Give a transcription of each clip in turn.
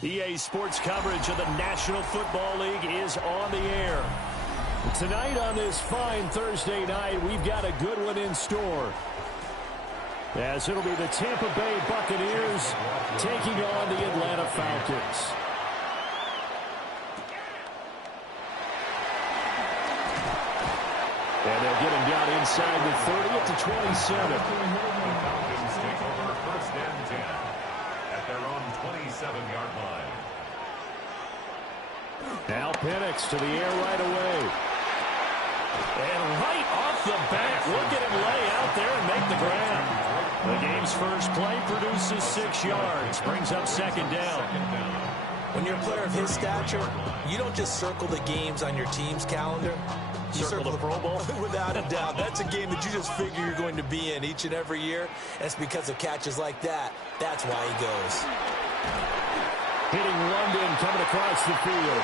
EA Sports coverage of the National Football League is on the air. Tonight on this fine Thursday night, we've got a good one in store, as it'll be the Tampa Bay Buccaneers taking on the Atlanta Falcons. And they'll get him down inside the 30 at the 27. Falcons take over first and 10 at their own 27-yard line. Now Penix to the air right away. And right off the bat, look at him lay out there and make the grab. The game's first play produces 6 yards, brings up second down. When you're a player of his stature, you don't just circle the games on your team's calendar. You Circle the Pro Bowl? Without a doubt. That's a game that you just figure you're going to be in each and every year. And it's because of catches like that. That's why he goes. Hitting London, coming across the field.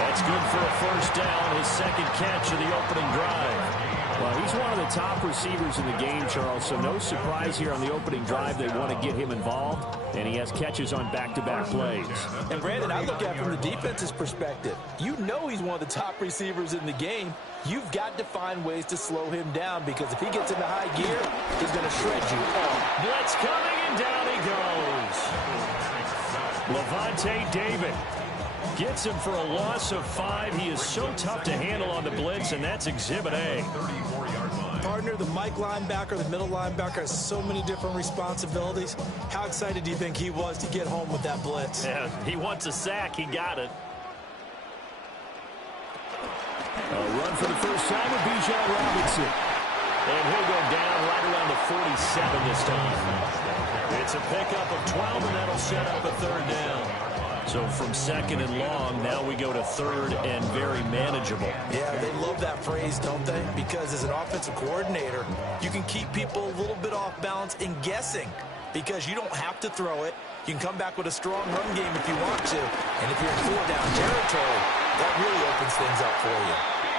That's good for a first down, his second catch of the opening drive. Well, he's one of the top receivers in the game, Charles, so no surprise here on the opening drive. They want to get him involved, and he has catches on back-to-back plays. And, Brandon, I look at it from the defense's perspective. You know he's one of the top receivers in the game. You've got to find ways to slow him down, because if he gets into high gear, he's going to shred you. Blitz coming, and down he goes. Levante David gets him for a loss of 5. He is so tough to handle on the blitz, and that's Exhibit A. Partner, the Mike linebacker, the middle linebacker, has so many different responsibilities. How excited do you think he was to get home with that blitz? Yeah, he wants a sack. He got it. A run for the first time with Bijan Robinson. And he'll go down right around the 47 this time. It's a pickup of 12, and that'll set up a third down. So from second and long, now we go to third and very manageable. Yeah, they love that phrase, don't they? Because as an offensive coordinator, you can keep people a little bit off balance and guessing, because you don't have to throw it. You can come back with a strong run game if you want to. And if you're in four-down territory, that really opens things up for you.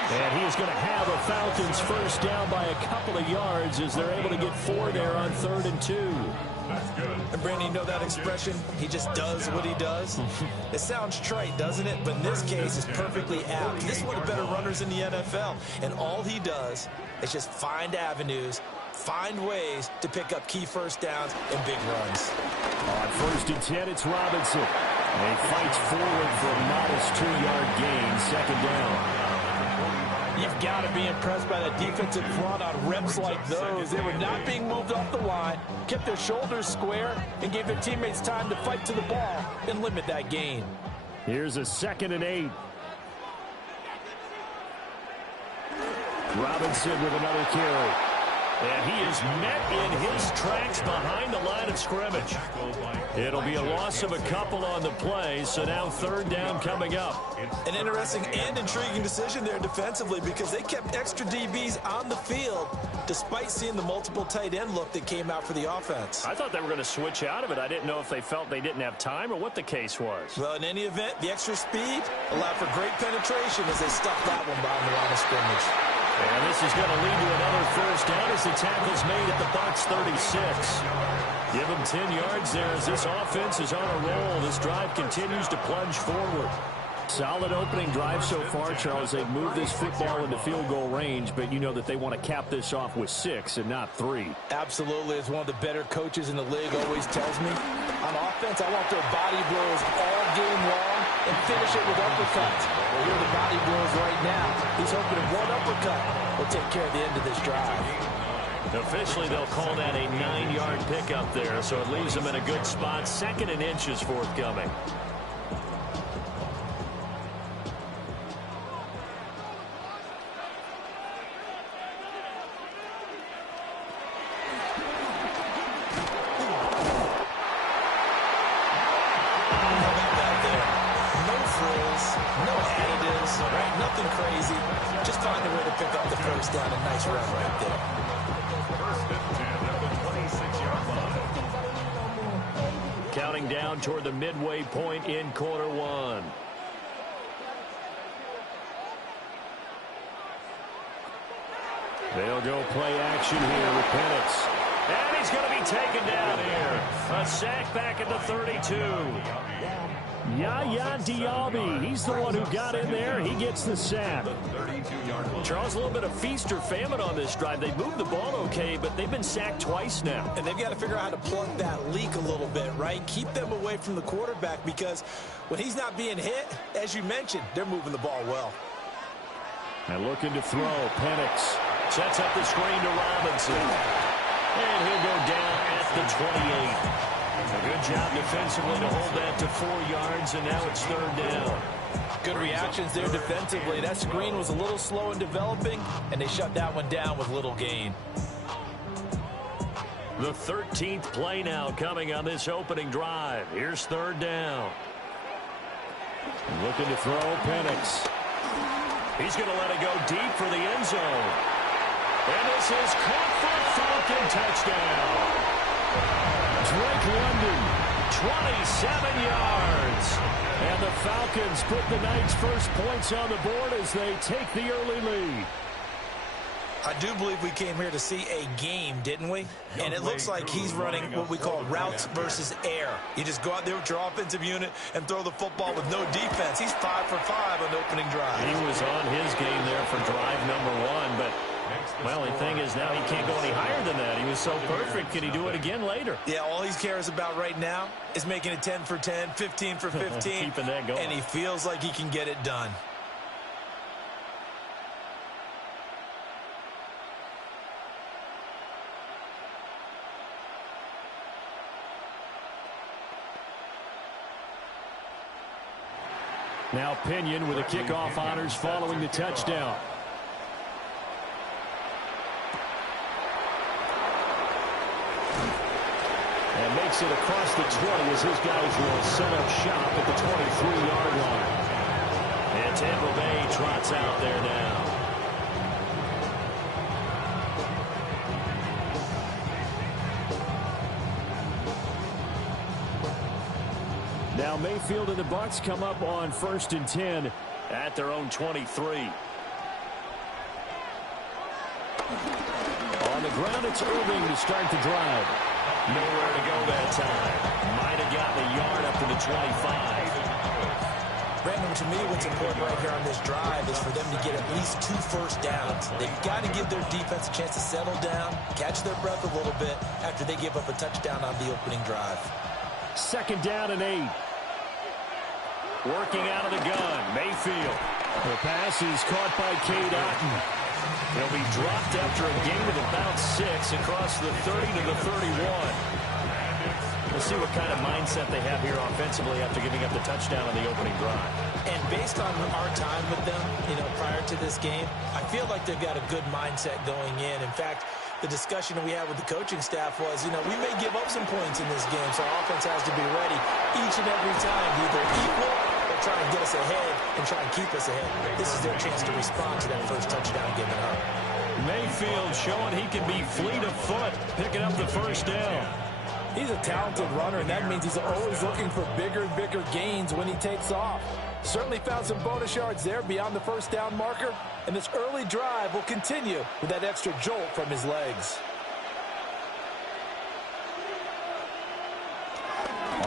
And he is going to have a Falcons first down by a couple of yards as they're able to get 4 there on 3rd and 2. And Brandon, you know that expression, he just does what he does? It sounds trite, doesn't it? But in this case, it's perfectly apt. This is one of the better runners in the NFL. And all he does is just find avenues, find ways to pick up key first downs and big runs. On 1st and 10, it's Robinson. And he fights forward for a modest 2-yard gain, second down. You've got to be impressed by that defensive front on reps like those. They were not being moved off the line, kept their shoulders square, and gave their teammates time to fight to the ball and limit that gain. Here's a 2nd and 8. Robinson with another carry. And he is met in his tracks behind the line of scrimmage. It'll be a loss of a couple on the play, so now 3rd down coming up. An interesting and intriguing decision there defensively, because they kept extra DBs on the field despite seeing the multiple tight end look that came out for the offense. I thought they were going to switch out of it. I didn't know if they felt they didn't have time or what the case was. Well, in any event, the extra speed allowed for great penetration as they stuffed that one behind the line of scrimmage. And this is going to lead to another first down as the tackle's made at the Bucs 36. Give them 10 yards there as this offense is on a roll. This drive continues to plunge forward. Solid opening drive so far, Charles. They've moved this football into field goal range, but you know that they want to cap this off with 6 and not 3. Absolutely. As one of the better coaches in the league always tells me, on offense, I want their body blows all game long and finish it with uppercuts. Well, here are the body blows right now. He's hoping that one uppercut will take care of the end of this drive. Officially, they'll call that a 9-yard pickup there, so it leaves them in a good spot. 2nd and inches forthcoming. Nothing crazy. Just find a way to pick up the first down. A nice run right there. First and 10 at the 26-yard line. Counting down toward the midway point in quarter 1. They'll go play action here with Penix. And he's going to be taken down here. A sack back at the 32. Yaya Diaby, he's the one who got in there. He gets the sack. Charles, a little bit of feast or famine on this drive. They moved the ball okay, but they've been sacked twice now. And they've got to figure out how to plug that leak a little bit, right? Keep them away from the quarterback because when he's not being hit, as you mentioned, they're moving the ball well. And looking to throw, Penix sets up the screen to Robinson. And he'll go down at the 28. A good job defensively to hold that to 4 yards, and now it's 3rd down. Good reactions there defensively. That screen was a little slow in developing, and they shut that one down with little gain. The 13th play now coming on this opening drive. Here's 3rd down. Looking to throw, Penix. He's going to let it go deep for the end zone. And this is caught for a Falcon touchdown. Drake London, 27 yards. And the Falcons put the night's first points on the board as they take the early lead. I do believe we came here to see a game, didn't we? And it looks like he's running what we call routes versus air. You just go out there with your offensive unit and throw the football with no defense. He's 5 for 5 on the opening drive. He was on his game there for drive number 1, but well, the thing is now he can't go any higher than that. He was so perfect. Can he do it again later? Yeah, all he cares about right now is making it 10 for 10, 15 for 15. Keeping that going. And he feels like he can get it done. Now Pinion with the kickoff honors following the touchdown. And makes it across the 20 as his guys will set up shop at the 23-yard line. And Tampa Bay trots out there now. Now Mayfield and the Bucs come up on 1st and 10 at their own 23. On the ground, it's Irving to start the drive. Nowhere to go that time. Might have gotten a yard up to the 25. Brandon, to me, what's important right here on this drive is for them to get at least 2 first downs. They've got to give their defense a chance to settle down, catch their breath a little bit after they give up a touchdown on the opening drive. 2nd down and 8. Working out of the gun, Mayfield. The pass is caught by Cade Otton. He'll be dropped after a gain of about 6 across the 30 to the 31. We'll see what kind of mindset they have here offensively after giving up the touchdown on the opening drive. And based on our time with them, prior to this game, I feel like they've got a good mindset going in. In fact, the discussion that we had with the coaching staff was, we may give up some points in this game, so our offense has to be ready each and every time to either equal or try and get us ahead and try and keep us ahead. This is their chance to respond to that first touchdown given up. Mayfield showing he can be fleet of foot, picking up the first down. He's a talented runner, and that means he's always looking for bigger and bigger gains when he takes off. Certainly found some bonus yards there beyond the first down marker, and this early drive will continue with that extra jolt from his legs.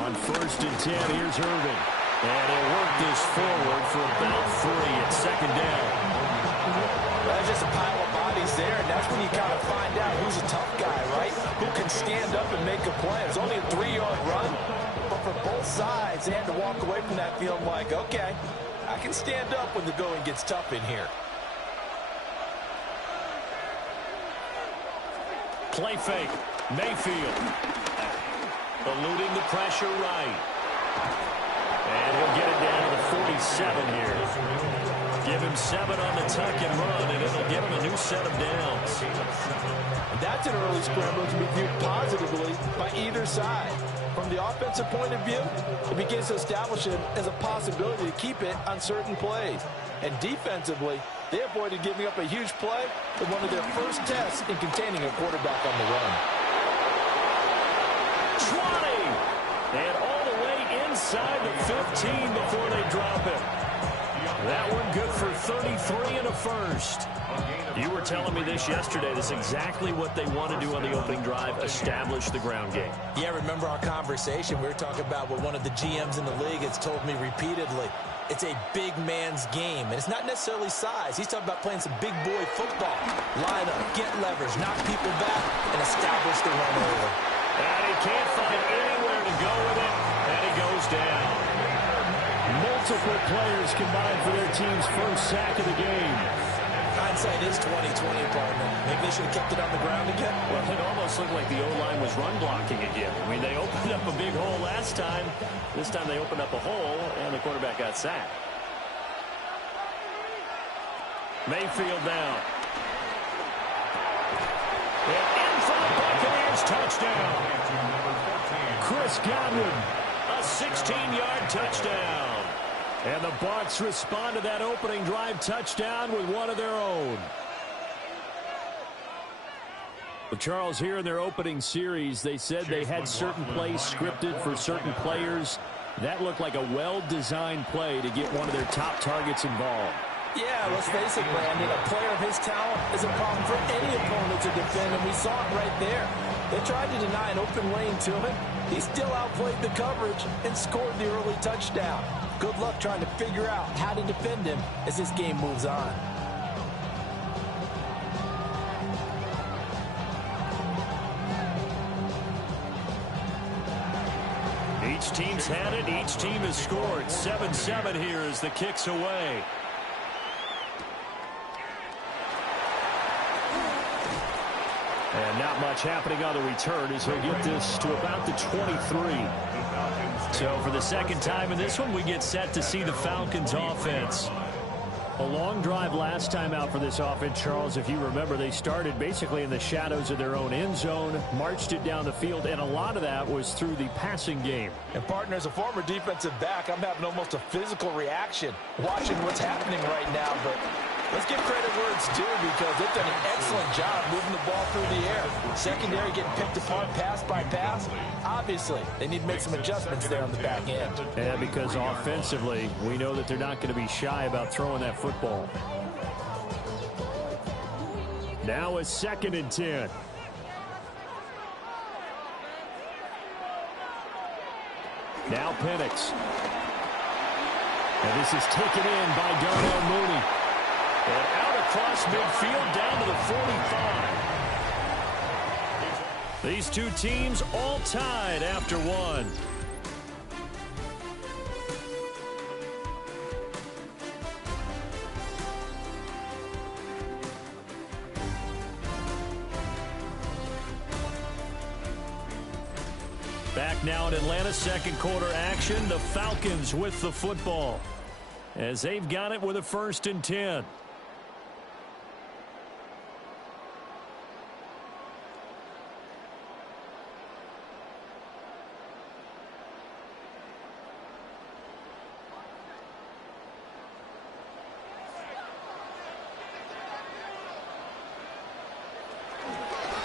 On 1st and 10, here's Irving. And he'll work this forward for about 3 at 2nd down. That's just a pile of bodies there, and that's when you kind of find out who's a tough guy, right? Who can stand up and make a play. It's only a 3-yard run, but for both sides, they had to walk away from that feeling like, okay, I can stand up when the going gets tough in here. Play fake. Mayfield. Eluding the pressure right. And he'll get it down to the 47 here. Give him 7 on the tuck and run, and it'll give him a new set of downs. That's an early scramble to be viewed positively by either side. From the offensive point of view, it begins to establish it as a possibility to keep it on certain plays. And defensively, they avoided giving up a huge play with one of their first tests in containing a quarterback on the run. 20! And all the way inside the 15 before they drop it. That one good for 33 and a first. You were telling me this yesterday. This is exactly what they want to do on the opening drive, establish the ground game. Yeah, remember our conversation? We were talking about what one of the GMs in the league has told me repeatedly. It's a big man's game, and it's not necessarily size. He's talking about playing some big boy football. Line up, get leverage, knock people back, and establish the run over. And he can't find anywhere to go with it, and he goes down. Multiple players combined for their team's first sack of the game. Hindsight is 20/20, partner. Maybe they should have kept it on the ground again. Well, it almost looked like the O-line was run blocking again. I mean, they opened up a big hole last time. This time they opened up a hole, and the quarterback got sacked. Mayfield down. And in for the Buccaneers, touchdown. Chris Godwin. A 16-yard touchdown. And the Bucs respond to that opening drive touchdown with one of their own. Well, Charles, here in their opening series, they said they had certain plays scripted for certain players. That looked like a well-designed play to get one of their top targets involved. Yeah, let's face it, Brandon. A player of his talent is a problem for any opponent to defend, and we saw it right there. They tried to deny an open lane to him. He still outplayed the coverage and scored the early touchdown. Good luck trying to figure out how to defend him as this game moves on. Each team's had it. Each team has scored. 7-7 here as the kick's away. And not much happening on the return as he'll get this to about the 23. So for the second time in this one, we get set to see the Falcons offense. A long drive last time out for this offense, Charles. If you remember, they started basically in the shadows of their own end zone, marched it down the field, and a lot of that was through the passing game. And, partner, as a former defensive back, I'm having almost a physical reaction watching what's happening right now. But let's give credit where it's due because they've done an excellent job moving the ball through the air. Secondary getting picked apart pass by pass. Obviously, they need to make some adjustments there on the back end. Yeah, because offensively, we know that they're not going to be shy about throwing that football. Now a 2nd and 10. Now Penix. And this is taken in by Darnell Mooney. And out across midfield down to the 45. These two teams all tied after one. Back now in Atlanta, second quarter action. The Falcons with the football as they've got it with a 1st and 10.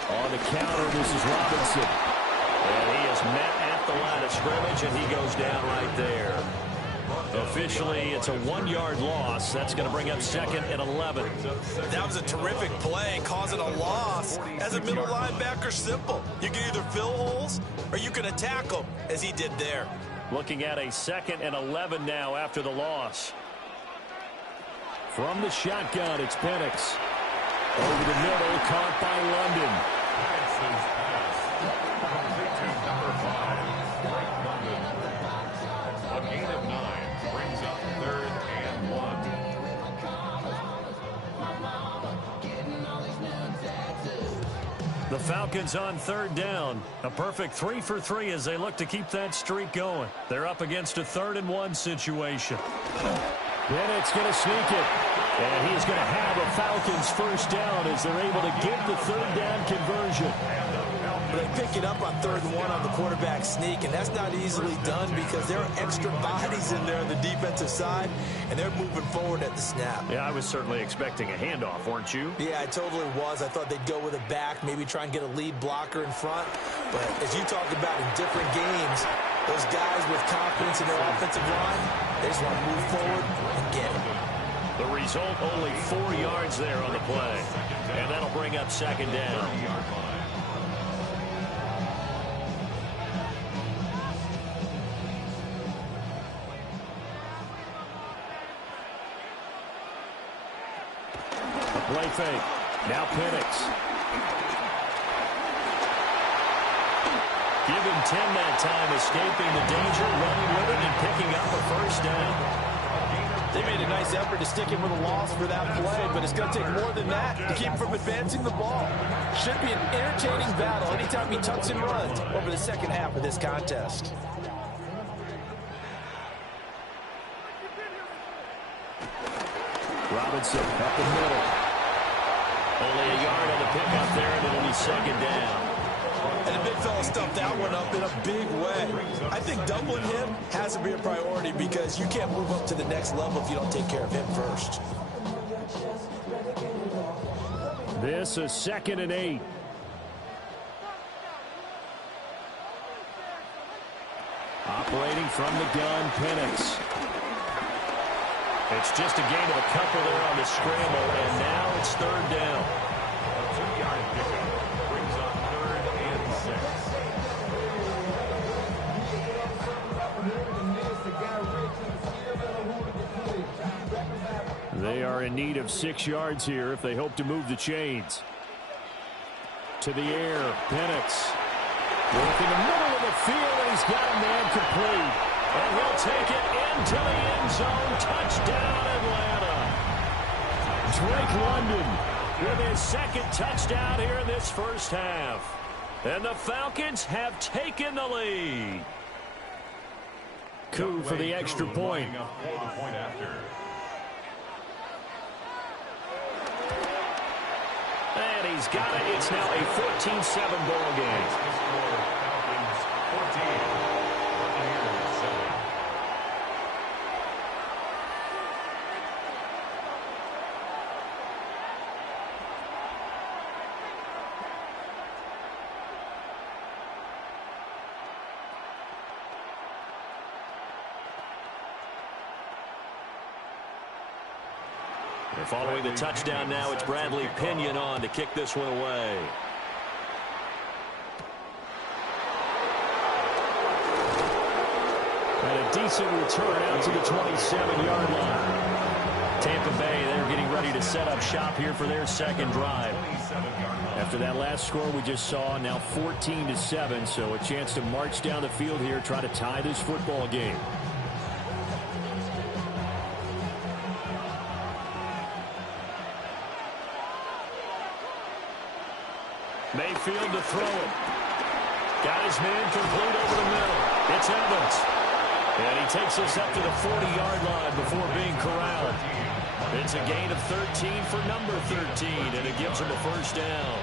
On the counter, this is Robinson. And he is met at the line of scrimmage, and he goes down right there. Officially, it's a 1-yard loss. That's going to bring up 2nd and 11. That was a terrific play, causing a loss. As a middle linebacker, simple. You can either fill holes or you can attack them, as he did there. Looking at a 2nd and 11 now after the loss. From the shotgun, it's Penix. Over the middle, caught by London. A gain of 9 brings up 3rd and 1. The Falcons on 3rd down. A perfect 3 for 3 as they look to keep that streak going. They're up against a 3rd and 1 situation. Bennett's going to sneak it. And he's going to have a Falcons 1st down as they're able to get the 3rd down conversion. They pick it up on 3rd and 1 on the quarterback sneak, and that's not easily done because there are extra bodies in there on the defensive side, and they're moving forward at the snap. Yeah, I was certainly expecting a handoff, weren't you? Yeah, I totally was. I thought they'd go with a back, maybe try and get a lead blocker in front. But as you talk about in different games, those guys with confidence in their offensive line, they just want to move forward and get it. The result, only 4 yards there on the play. And that'll bring up second down. A play fake. Now Penix. Give him 10 that time, escaping the danger, running with it, and picking up a first down. They made a nice effort to stick him with a loss for that play, but it's going to take more than that to keep him from advancing the ball. Should be an entertaining battle anytime he tucks and runs over the second half of this contest. Robinson up the middle. Only a yard on the pickup there, and it'll be second down. And the big fella stuffed that one up in a big way. I think doubling him has to be a priority because you can't move up to the next level if you don't take care of him first. This is 2nd and 8. Operating from the gun, Penix. It's just a gain of a couple there on the scramble, and now it's third down. A 2-yard pickup brings up 3rd and 6. They are in need of 6 yards here if they hope to move the chains. To the air, Penix. Working the middle of the field, and he's got a man complete. And he'll take it into the end zone. Touchdown, Atlanta. Drake London with his 2nd touchdown here in this first half. And the Falcons have taken the lead. Coup for the extra point. And he's got it. It's now a 14-7 ball game. Falcons 14. Buccaneers 7. And following the touchdown now, it's Bradley Pinion on to kick this one away. And a decent return out to the 27-yard line. Tampa Bay, they're getting ready to set up shop here for their second drive. After that last score we just saw, now 14-7, so a chance to march down the field here, try to tie this football game. Mayfield to throw it. Got his man complete over the middle. It's Evans. And he takes us up to the 40-yard line before being corralled. It's a gain of 13 for number 13, and it gives him a first down.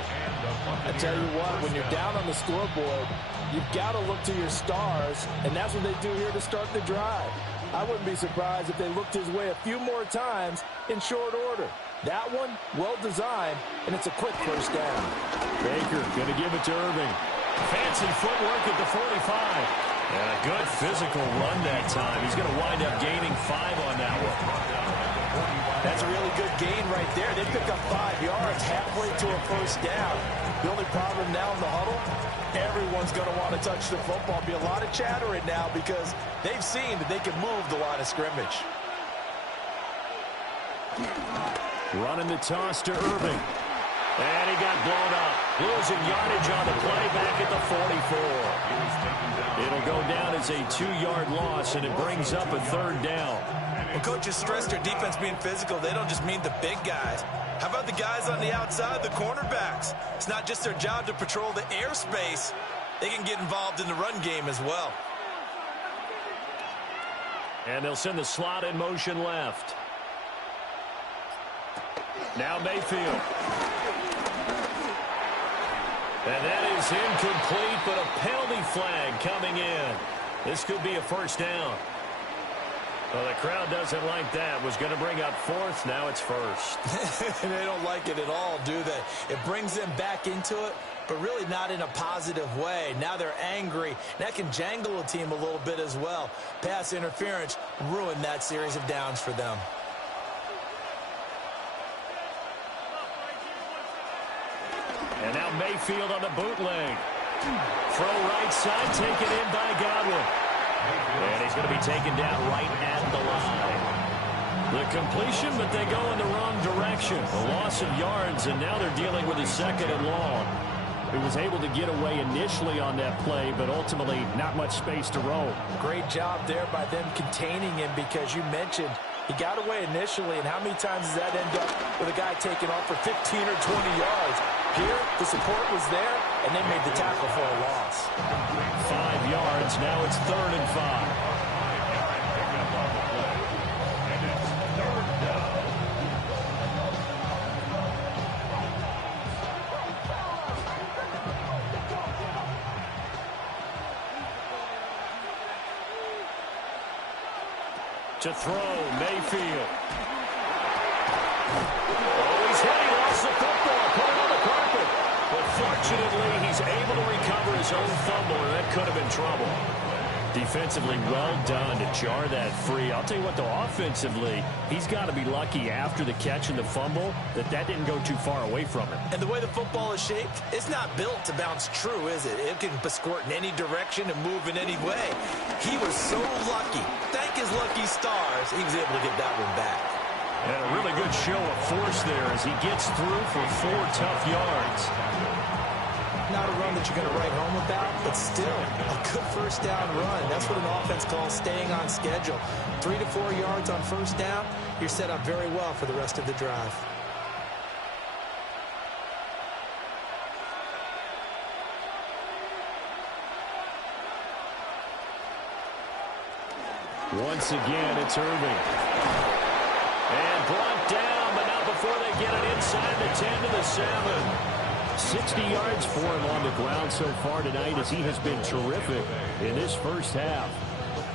I tell you what, when you're down on the scoreboard, you've got to look to your stars, and that's what they do here to start the drive. I wouldn't be surprised if they looked his way a few more times in short order. That one, well-designed, and it's a quick first down. Baker going to give it to Irving. Fancy footwork at the 45. And a good physical run that time. He's going to wind up gaining 5 on that one. That's a really good gain right there. They pick up 5 yards halfway to a first down. The only problem now in the huddle, everyone's going to want to touch the football. Be a lot of chattering now because they've seen that they can move the line of scrimmage. Running the toss to Irving. And he got blown up. Losing yardage on the play back at the 44. It'll go down as a 2-yard loss, and it brings up a third down. Well, coaches stress their defense being physical. They don't just mean the big guys. How about the guys on the outside, the cornerbacks? It's not just their job to patrol the airspace. They can get involved in the run game as well. And they'll send the slot in motion left. Now Mayfield. And that is incomplete, but a penalty flag coming in. This could be a first down. Well, the crowd doesn't like that. Was going to bring up 4th. Now it's 1st. They don't like it at all, do they? It brings them back into it, but really not in a positive way. Now they're angry. That can jangle a team a little bit as well. Pass interference ruined that series of downs for them. Mayfield on the bootleg. Throw right side, taken in by Godwin. And he's going to be taken down right at the line. The completion, but they go in the wrong direction. A loss of yards, and now they're dealing with a 2nd and long. He was able to get away initially on that play, but ultimately not much space to roam. Great job there by them containing him, because you mentioned he got away initially, and how many times does that end up with a guy taking off for 15 or 20 yards? Here, the support was there, and they made the tackle for a loss. 5 yards. Now it's 3rd and 5. To throw, Mayfield. Oh, he's hit. He lost the football. Put it on the carpet. But fortunately, he's able to recover his own fumble, and that could have been trouble. Defensively, well done to jar that free. I'll tell you what, though, offensively, he's got to be lucky after the catch and the fumble that didn't go too far away from him. And the way the football is shaped, it's not built to bounce true, is it? It can squirt in any direction and move in any way. He was so lucky. Thank his lucky stars, he was able to get that one back. And a really good show of force there as he gets through for 4 tough yards. Not a run that you're going to write home about, but still a good first down run. That's what an offense calls staying on schedule. 3 to 4 yards on first down, you're set up very well for the rest of the drive. Once again, it's Irving. And brought down, but not before they get it inside the 10 to the 7. 60 yards for him on the ground so far tonight, as he has been terrific in this first half.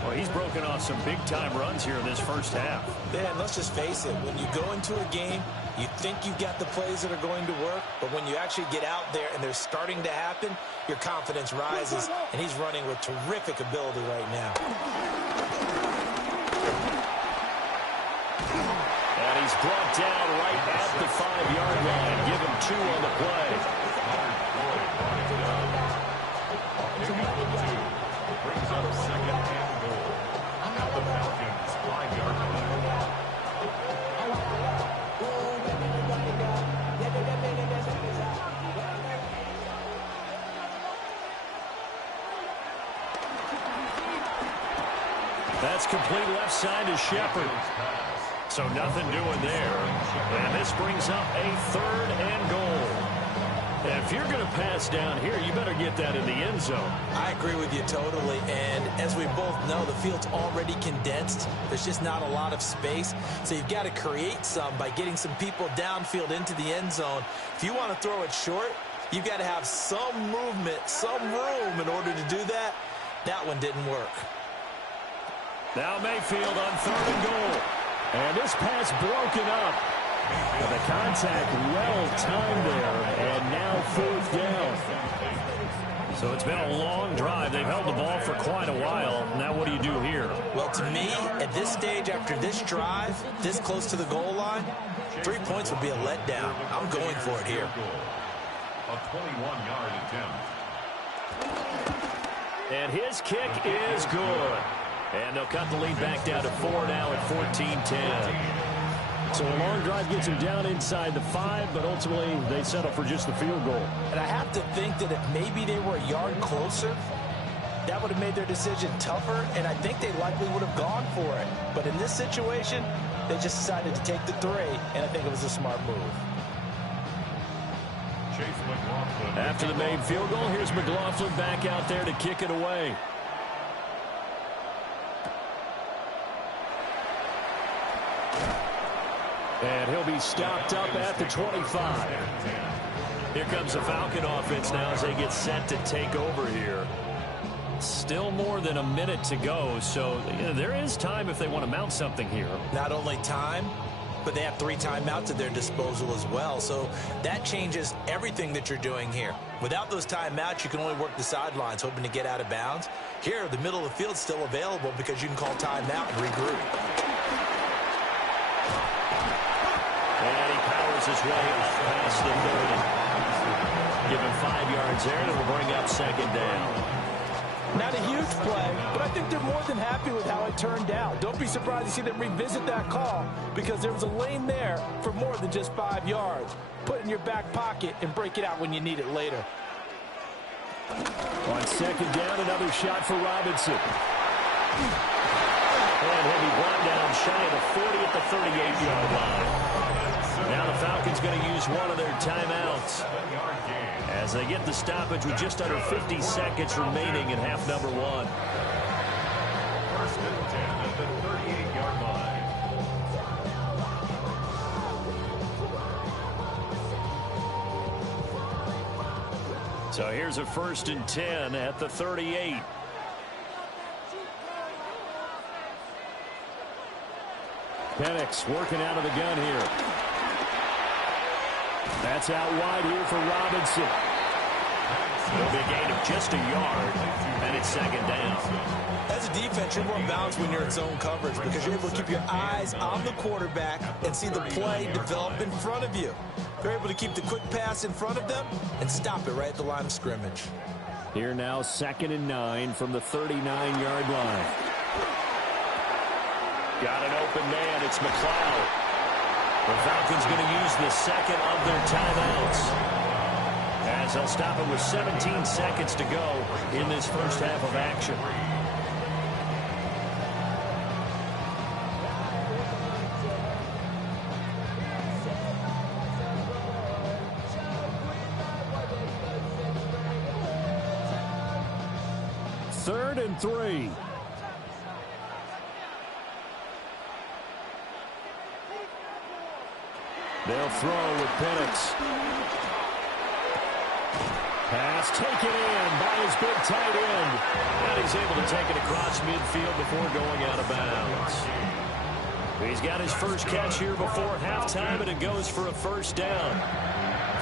Well, he's broken off some big-time runs here in this first half. Yeah, and let's just face it. When you go into a game, you think you've got the plays that are going to work, but when you actually get out there and they're starting to happen, your confidence rises, and he's running with terrific ability right now. And he's brought down right at the 5-yard line. Give him 2 on the play. Brings up 2nd and goal. At the Falcons' 5-yard line. That's complete left side to Shepard. So nothing doing there. And this brings up a 3rd and goal. And if you're going to pass down here, you better get that in the end zone. I agree with you totally. And as we both know, the field's already condensed. There's just not a lot of space. So you've got to create some by getting some people downfield into the end zone. If you want to throw it short, you've got to have some movement, some room in order to do that. That one didn't work. Now Mayfield on 3rd and goal. And this pass broken up. And the contact well-timed there. And now 4th down. So it's been a long drive. They've held the ball for quite a while. Now what do you do here? Well, to me, at this stage, after this drive, this close to the goal line, 3 points would be a letdown. I'm going for it here. A 21-yard attempt. And his kick is good. And they'll cut the lead back down to 4 now at 14-10. So a long drive gets him down inside the 5, but ultimately they settle for just the field goal. And I have to think that if maybe they were a yard closer, that would have made their decision tougher, and I think they likely would have gone for it. But in this situation, they just decided to take the 3, and I think it was a smart move. After the made field goal, here's McLaughlin back out there to kick it away. And he'll be stopped up at the 25. Here comes the Falcon offense now as they get set to take over here. Still more than a minute to go, so there is time if they want to mount something here. Not only time, but they have 3 timeouts at their disposal as well, so that changes everything that you're doing here. Without those timeouts, you can only work the sidelines, hoping to get out of bounds. Here, the middle of the field's still available because you can call timeout and regroup. And he powers his way past the 30. Give him 5 yards there, and it'll bring up second down. Not a huge play, but I think they're more than happy with how it turned out. Don't be surprised to see them revisit that call because there was a lane there for more than just 5 yards. Put it in your back pocket and break it out when you need it later. On second down, another shot for Robinson. And he'll be brought down shy of the 40 at the 38-yard line. Now the Falcons going to use one of their timeouts as they get the stoppage with just under 50 seconds remaining in half number one. First and 10 at the 38-yard line. So here's a first and 10 at the 38. Penix working out of the gun here. That's out wide here for Robinson. It'll be a gain of just a yard, and it's second down. As a defense, you're more balanced when you're in zone coverage because you're able to keep your eyes on the quarterback and see the play develop in front of you. You're able to keep the quick pass in front of them and stop it right at the line of scrimmage. Here now, 2nd and 9 from the 39-yard line. Got an open man. It's McLeod. The Falcons going to use the second of their timeouts as they'll stop it with 17 seconds to go in this first half of action. Third and 3. They'll throw with Penix. Pass taken in by his big tight end. And he's able to take it across midfield before going out of bounds. He's got his first catch here before halftime, and it goes for a first down.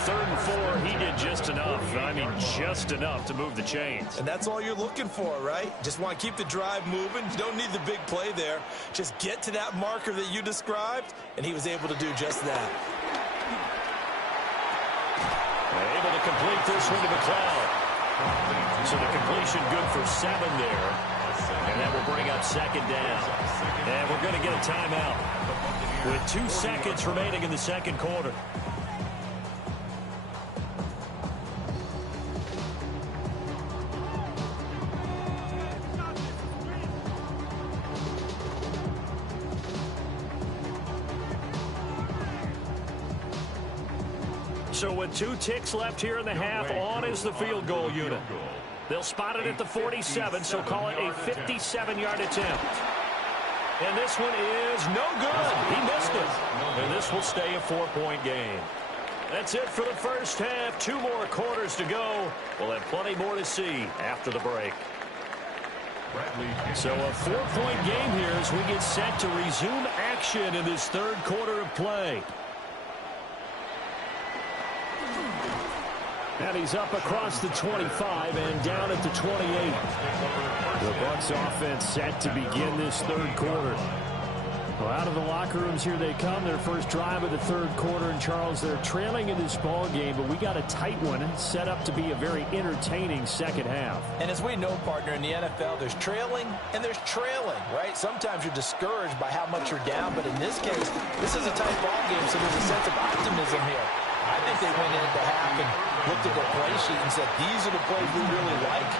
3rd and 4, he did just enough. I mean, just enough to move the chains. And that's all you're looking for, right? Just want to keep the drive moving. You don't need the big play there. Just get to that marker that you described, and he was able to do just that. Able to complete this one to McLeod. So the completion good for 7 there. And that will bring up second down. And we're going to get a timeout with 2 seconds remaining in the second quarter. So with 2 ticks left here in the half, on is the field goal unit. They'll spot it at the 47, so call it a 57-yard attempt. And this one is no good. He missed it. And this will stay a 4-point game. That's it for the first half. 2 more quarters to go. We'll have plenty more to see after the break. So a 4-point game here as we get set to resume action in this third quarter of play. And he's up across the 25 and down at the 28. The Bucs offense set to begin this third quarter. Well, out of the locker rooms here they come. Their first drive of the third quarter. And, Charles, they're trailing in this ball game, but we got a tight one set up to be a very entertaining second half. And as we know, partner, in the NFL, there's trailing and there's trailing, right? Sometimes you're discouraged by how much you're down, but in this case, this is a tight ball game, so there's a sense of optimism here. I think they went into half and looked at their play sheet and said, these are the plays we really like.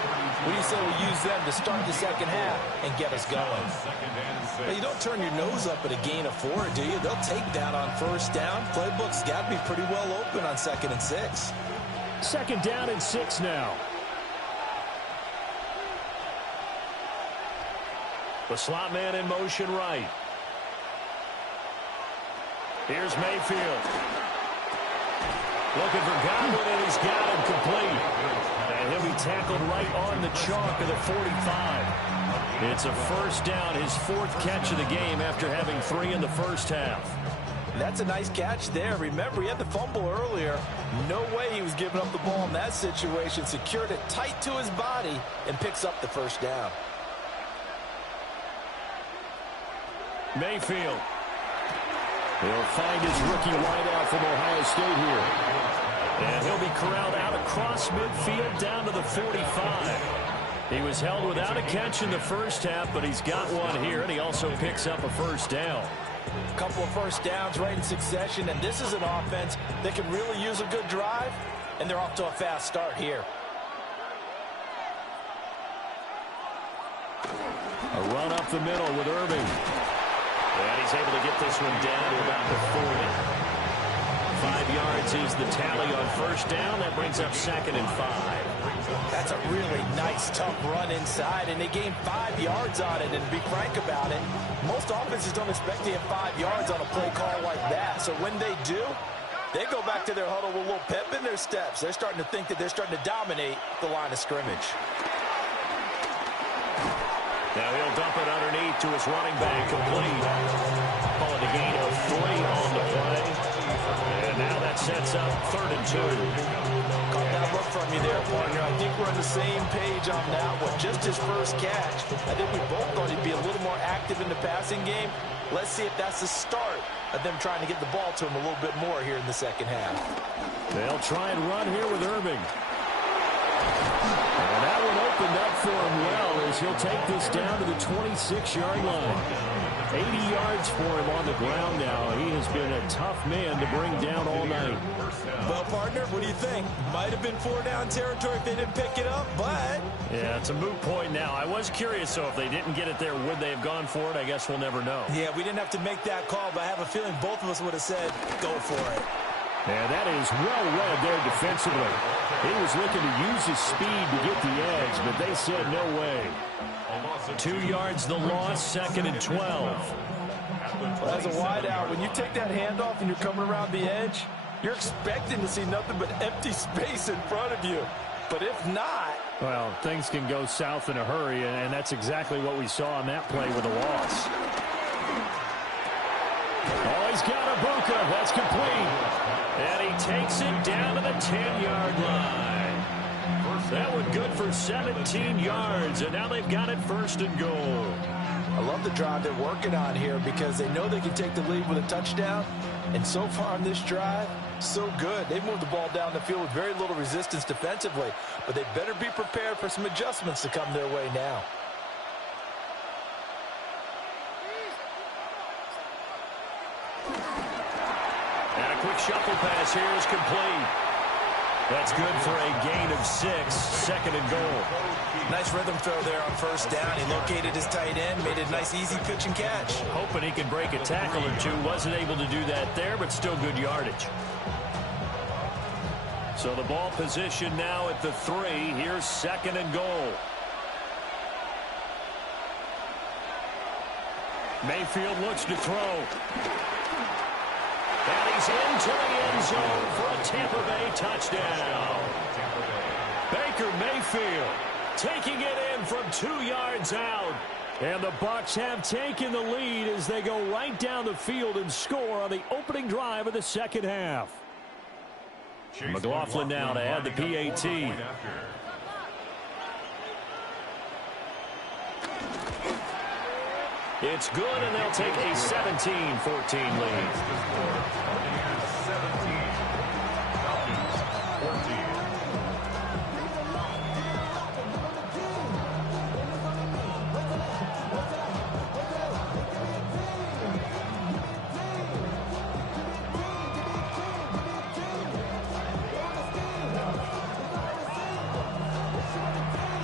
What do you say we use them to start the second half and get us going? Well, you don't turn your nose up at a gain of 4, do you? They'll take that on first down. Playbook's got to be pretty well open on 2nd and 6. 2nd down and 6 now. The slot man in motion right. Here's Mayfield. Looking for Godwin, and he's got him complete. And he'll be tackled right on the chalk of the 45. It's a first down, his 4th catch of the game after having 3 in the first half. That's a nice catch there. Remember, he had the fumble earlier. No way he was giving up the ball in that situation. Secured it tight to his body and picks up the first down. Mayfield. He'll find his rookie wideout from Ohio State here. And he'll be corralled out across midfield down to the 45. He was held without a catch in the first half, but he's got one here, and he also picks up a first down. A couple of first downs right in succession, and this is an offense that can really use a good drive, and they're off to a fast start here. A run up the middle with Irving. And he's able to get this one down to about the 40. 5 yards is the tally on first down. That brings up 2nd and 5. That's a really nice, tough run inside, and they gained 5 yards on it. And to be frank about it, most offenses don't expect to get 5 yards on a play call like that. So when they do, they go back to their huddle with a little pep in their steps. They're starting to think that they're starting to dominate the line of scrimmage. Now he'll dump it underneath to his running back, complete. Call it a gain of 3 on the play. And now that sets up 3rd and 2. Caught that look from you there, partner. I think we're on the same page on that one. Just his first catch. I think we both thought he'd be a little more active in the passing game. Let's see if that's the start of them trying to get the ball to him a little bit more here in the second half. They'll try and run here with Irving. And that one opened up for him well as he'll take this down to the 26-yard line. 80 yards for him on the ground now. He has been a tough man to bring down all night. Well, partner, what do you think? Might have been 4-down territory if they didn't pick it up, but... Yeah, it's a moot point now. I was curious, so if they didn't get it there, would they have gone for it? I guess we'll never know. Yeah, we didn't have to make that call, but I have a feeling both of us would have said, go for it. And that is well read there defensively. He was looking to use his speed to get the edge, but they said no way. 2 yards the loss, 2nd and 12. Well, as a wideout, when you take that handoff and you're coming around the edge, you're expecting to see nothing but empty space in front of you. But if not... Well, things can go south in a hurry, and that's exactly what we saw on that play with a loss. Oh, he's got a Buka. That's complete. And he takes it down to the 10-yard line. That one good for 17 yards, and now they've got it 1st and goal. I love the drive they're working on here because they know they can take the lead with a touchdown. And so far on this drive, so good. They've moved the ball down the field with very little resistance defensively, but they better be prepared for some adjustments to come their way now. And a quick shuffle pass here is complete. That's good for a gain of 6, 2nd and goal. Nice rhythm throw there on first down. He located his tight end, made a nice easy pitch and catch. Hoping he could break a tackle or two. Wasn't able to do that there, but still good yardage. So the ball position now at the 3. Here's 2nd and goal. Mayfield looks to throw. And he's into the end zone for a Tampa Bay touchdown. Baker Mayfield taking it in from 2 yards out. And the Bucs have taken the lead as they go right down the field and score on the opening drive of the second half. McLaughlin now to add the PAT. It's good, and they'll take a 17-14 lead.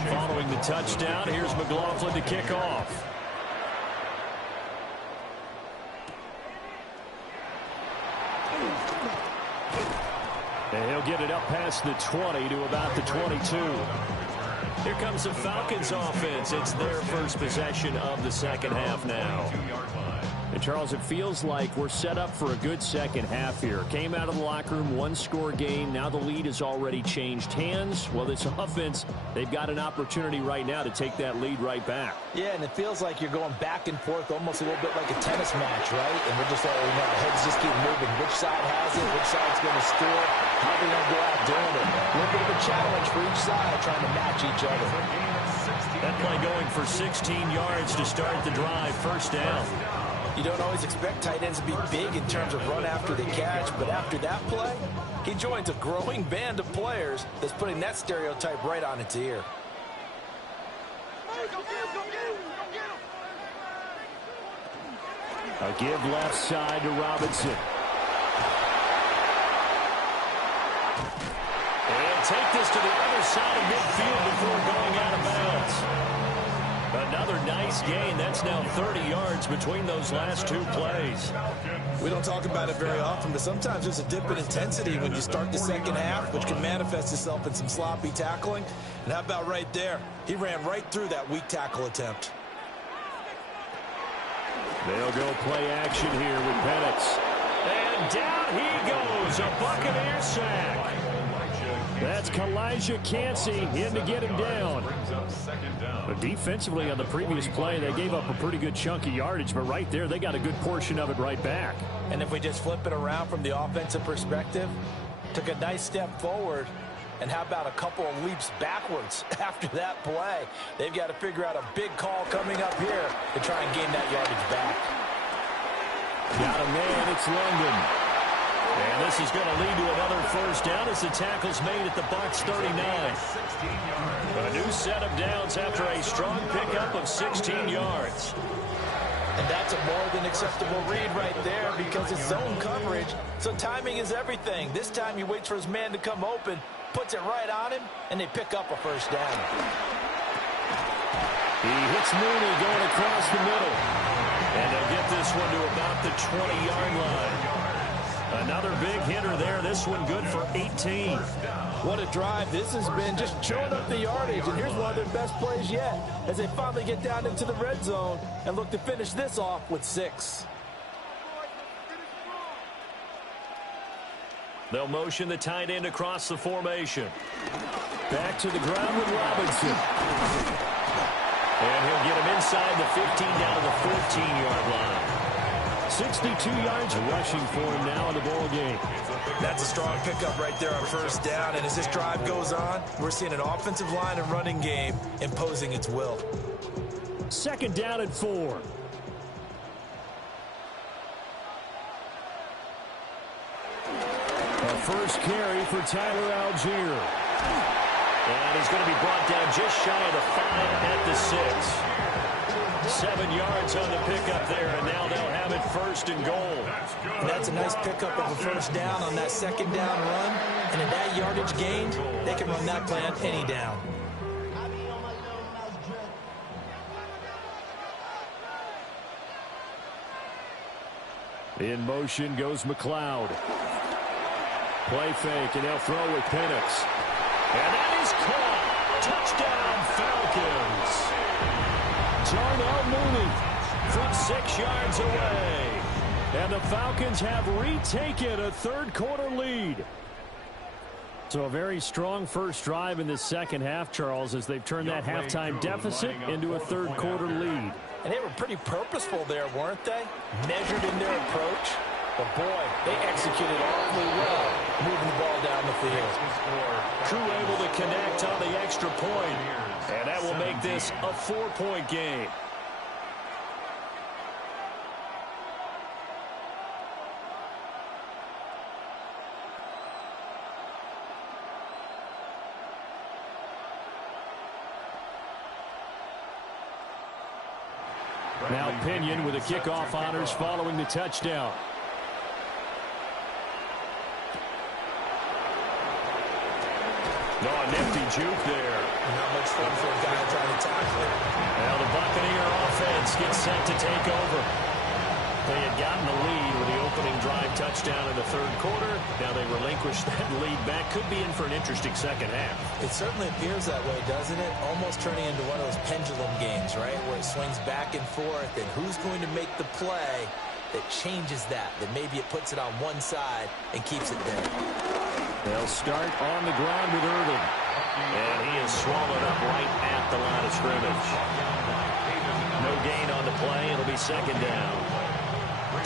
Following the touchdown, here's McLaughlin to kick off. And he'll get it up past the 20 to about the 22. Here comes the Falcons offense. It's their first possession of the second half now. And Charles, it feels like we're set up for a good second half here. Came out of the locker room, 1-score game. Now the lead has already changed hands. Well, this offense, they've got an opportunity right now to take that lead right back. Yeah, and it feels like you're going back and forth almost a little bit like a tennis match, right? And we're just all, our heads just keep moving. Which side has it? Which side's going to score? How are they going to go out doing it? A little bit of a challenge for each side trying to match each other. That play going for 16 yards to start the drive. First down. You don't always expect tight ends to be big in terms of run after the catch, but after that play, he joins a growing band of players that's putting that stereotype right on its ear. A give left side to Robinson. And take this to the other side of midfield before going out of bounds. Another nice gain. That's now 30 yards between those last two plays. We don't talk about it very often, but sometimes there's a dip in intensity when you start the second half, which can manifest itself in some sloppy tackling. And how about right there? He ran right through that weak tackle attempt. They'll go play action here with Penix. And down he goes. A Buccaneers sack. That's Kalijah Cansey in to get him down. But defensively on the previous play, they gave up a pretty good chunk of yardage, but right there, they got a good portion of it right back. And if we just flip it around from the offensive perspective, took a nice step forward, and how about a couple of leaps backwards after that play? They've got to figure out a big call coming up here to try and gain that yardage back. Got a man, it's London. And this is going to lead to another first down as the tackle's made at the Bucs 39. A new set of downs after a strong pickup of 16 yards. And that's a more than acceptable read right there because it's zone coverage, so timing is everything. This time he waits for his man to come open, puts it right on him, and they pick up a first down. He hits Mooney going across the middle. And they'll get this one to about the 20-yard line. Another big hitter there. This one good for 18. What a drive. This has been just chewing up the yardage. And here's one of their best plays yet as they finally get down into the red zone and look to finish this off with 6. They'll motion the tight end across the formation. Back to the ground with Robinson. And he'll get him inside the 15 down to the 14-yard line. 62 yards rushing for him now in the ball game. That's a strong pickup right there on first down. And as this drive goes on, we're seeing an offensive line and running game imposing its will. Second down and 4. A first carry for Tyler Algier. And he's going to be brought down just shy of the 5 at the 6. 7 yards on the pickup there, and now they'll have it first and goal. And that's a nice pickup of a first down on that second down run. And in that yardage gained, they can run that play on any down. In motion goes McLeod. Play fake, and they'll throw with Penix. And that is caught. Touchdown, Falcons. Darnell Mooney from 6 yards away. And the Falcons have retaken a third-quarter lead. So a very strong first drive in the second half, Charles, as they've turned that halftime deficit into a third-quarter lead. And they were pretty purposeful there, weren't they? Measured in their approach. But, boy, they executed awfully well, moving the ball down the field. Crew able to connect on the extra point. And that will make this a 4-point game. Now Pinion with the kickoff honors following the touchdown. No, a nifty juke there. Not much fun for a guy trying to tackle it. Now the Buccaneer offense gets set to take over. They had gotten the lead with the opening drive touchdown in the third quarter. Now they relinquish that lead back. Could be in for an interesting second half. It certainly appears that way, doesn't it? Almost turning into one of those pendulum games, right? Where it swings back and forth, and who's going to make the play that changes that maybe it puts it on one side and keeps it there. They'll start on the ground with Irvin. And he is swallowed up right at the line of scrimmage. No gain on the play. It'll be second down.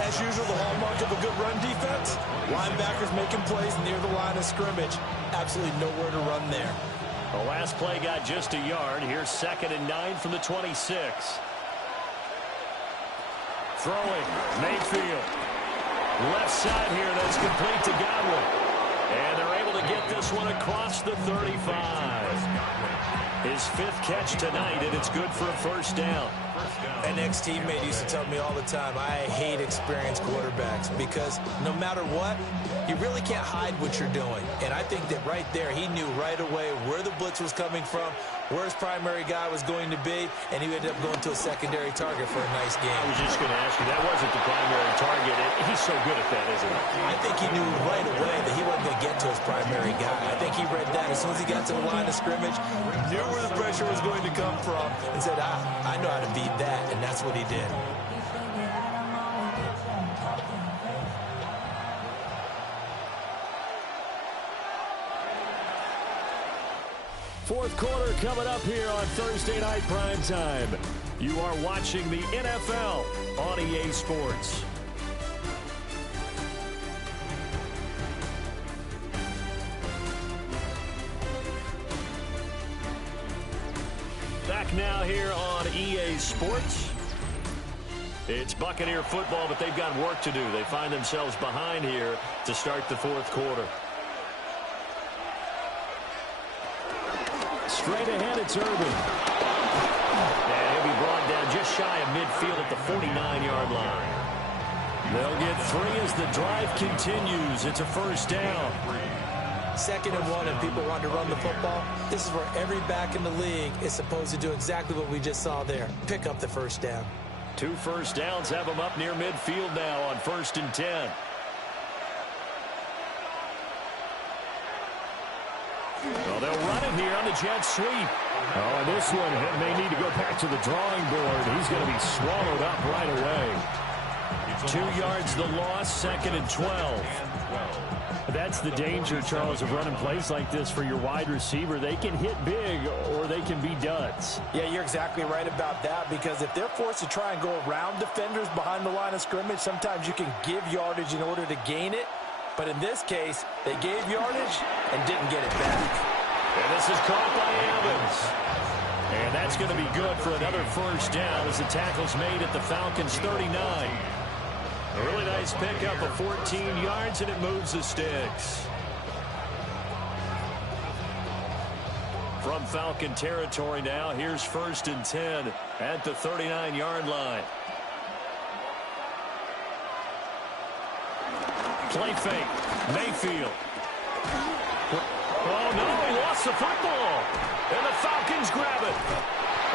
As usual, the hallmark of a good run defense, linebackers making plays near the line of scrimmage. Absolutely nowhere to run there. The last play got just a yard. Here's 2nd and 9 from the 26. throwing. Mayfield. Left side here, that's complete to Godwin. And they're able to get this one across the 35. His 5th catch tonight, and it's good for a first down. An ex-teammate used to tell me all the time, I hate experienced quarterbacks because no matter what, you really can't hide what you're doing. And I think that right there, he knew right away where the blitz was coming from, where his primary guy was going to be, and he ended up going to a secondary target for a nice game. I was just going to ask you, that wasn't the primary target. He's so good at that, isn't he? I think he knew right away that he wasn't going to get to his primary guy. I think he read that as soon as he got to the line of scrimmage, knew where the pressure was going to come from, and said, I know how to beat that, and that's what he did. Fourth quarter coming up here on Thursday Night Primetime. You are watching the NFL on EA Sports. Back now here on EA Sports. It's Buccaneer football, but they've got work to do. They find themselves behind here to start the fourth quarter. Straight ahead, it's Irvin. And he'll be brought down just shy of midfield at the 49-yard line. They'll get 3 as the drive continues. It's a first down. 2nd and 1, and people want to run the football. This is where every back in the league is supposed to do exactly what we just saw there. Pick up the first down. 2 first downs have them up near midfield now on 1st and 10. Well, they'll run it here on the jet sweep. Oh, and this one may need to go back to the drawing board. He's going to be swallowed up right away. 2 yards the loss, 2nd and 12. That's the danger, Charles, of running plays like this for your wide receiver. They can hit big or they can be duds. Yeah, you're exactly right about that, because if they're forced to try and go around defenders behind the line of scrimmage, sometimes you can give yardage in order to gain it. But in this case, they gave yardage and didn't get it back. And this is caught by Evans. And that's going to be good for another first down as the tackle's made at the Falcons' 39. A really nice pickup of 14 yards, and it moves the sticks. From Falcon territory now, here's 1st and 10 at the 39-yard line. Play fake. Mayfield. Oh, no, he lost the football. And the Falcons grab it.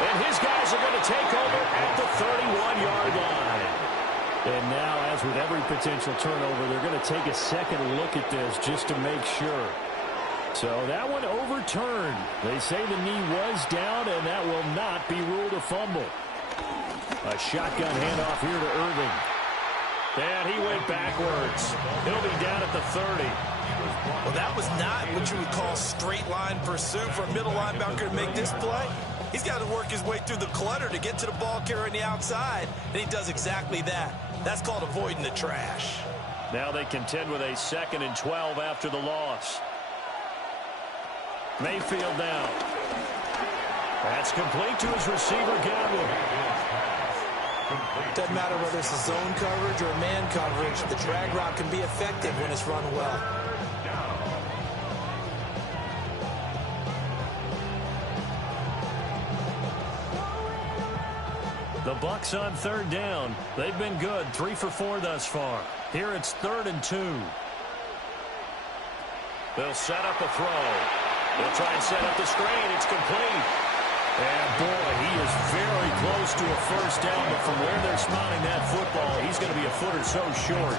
And his guys are going to take over at the 31-yard line. And now, as with every potential turnover, they're going to take a second look at this just to make sure. So that one overturned. They say the knee was down, and that will not be ruled a fumble. A shotgun handoff here to Irving. And he went backwards. He'll be down at the 30. Well, that was not what you would call straight line pursuit for a middle linebacker to make this play. He's got to work his way through the clutter to get to the ball carrier on the outside, and he does exactly that. That's called avoiding the trash. Now they contend with a 2nd and 12 after the loss. Mayfield down. That's complete to his receiver, Godwin. Doesn't matter whether it's a zone coverage or man coverage, the drag route can be effective when it's run well. The Bucs on 3rd down. They've been good, 3 for 4 thus far. Here it's 3rd and 2. They'll set up a throw. They'll try and set up the screen. It's complete. And, boy, he is very close to a first down, but from where they're spotting that football, he's going to be a foot or so short.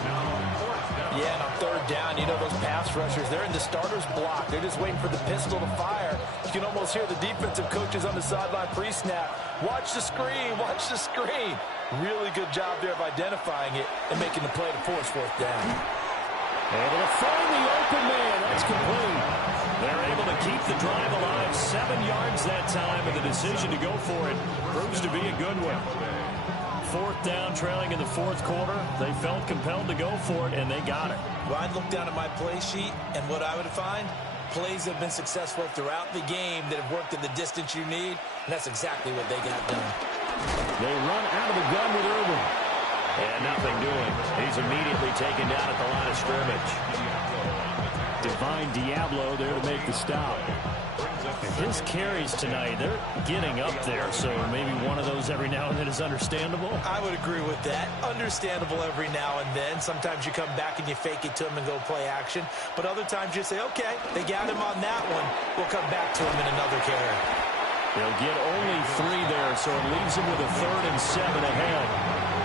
Yeah, and on 3rd down, you know those pass rushers, they're in the starter's block. They're just waiting for the pistol to fire. You can almost hear the defensive coaches on the sideline pre-snap. Watch the screen, watch the screen. Really good job there of identifying it and making the play to force 4th down. Able to find the open man. That's complete. They're able to keep the drive alive. 7 yards that time, and the decision to go for it proves to be a good one. 4th down, trailing in the 4th quarter. They felt compelled to go for it, and they got it. Well, I'd look down at my play sheet, and what I would find, plays have been successful throughout the game that have worked in the distance you need, and that's exactly what they got done. They run out of the gun with Irving. And nothing doing. He's immediately taken down at the line of scrimmage. Divine Diablo there to make the stop. His carries tonight, they're getting up there, so maybe one of those every now and then is understandable. I would agree with that. Understandable every now and then. Sometimes you come back and you fake it to him and go play action. But other times you say, okay, they got him on that one. We'll come back to him in another carry. They'll get only 3 there, so it leaves him with a 3rd and 7 ahead.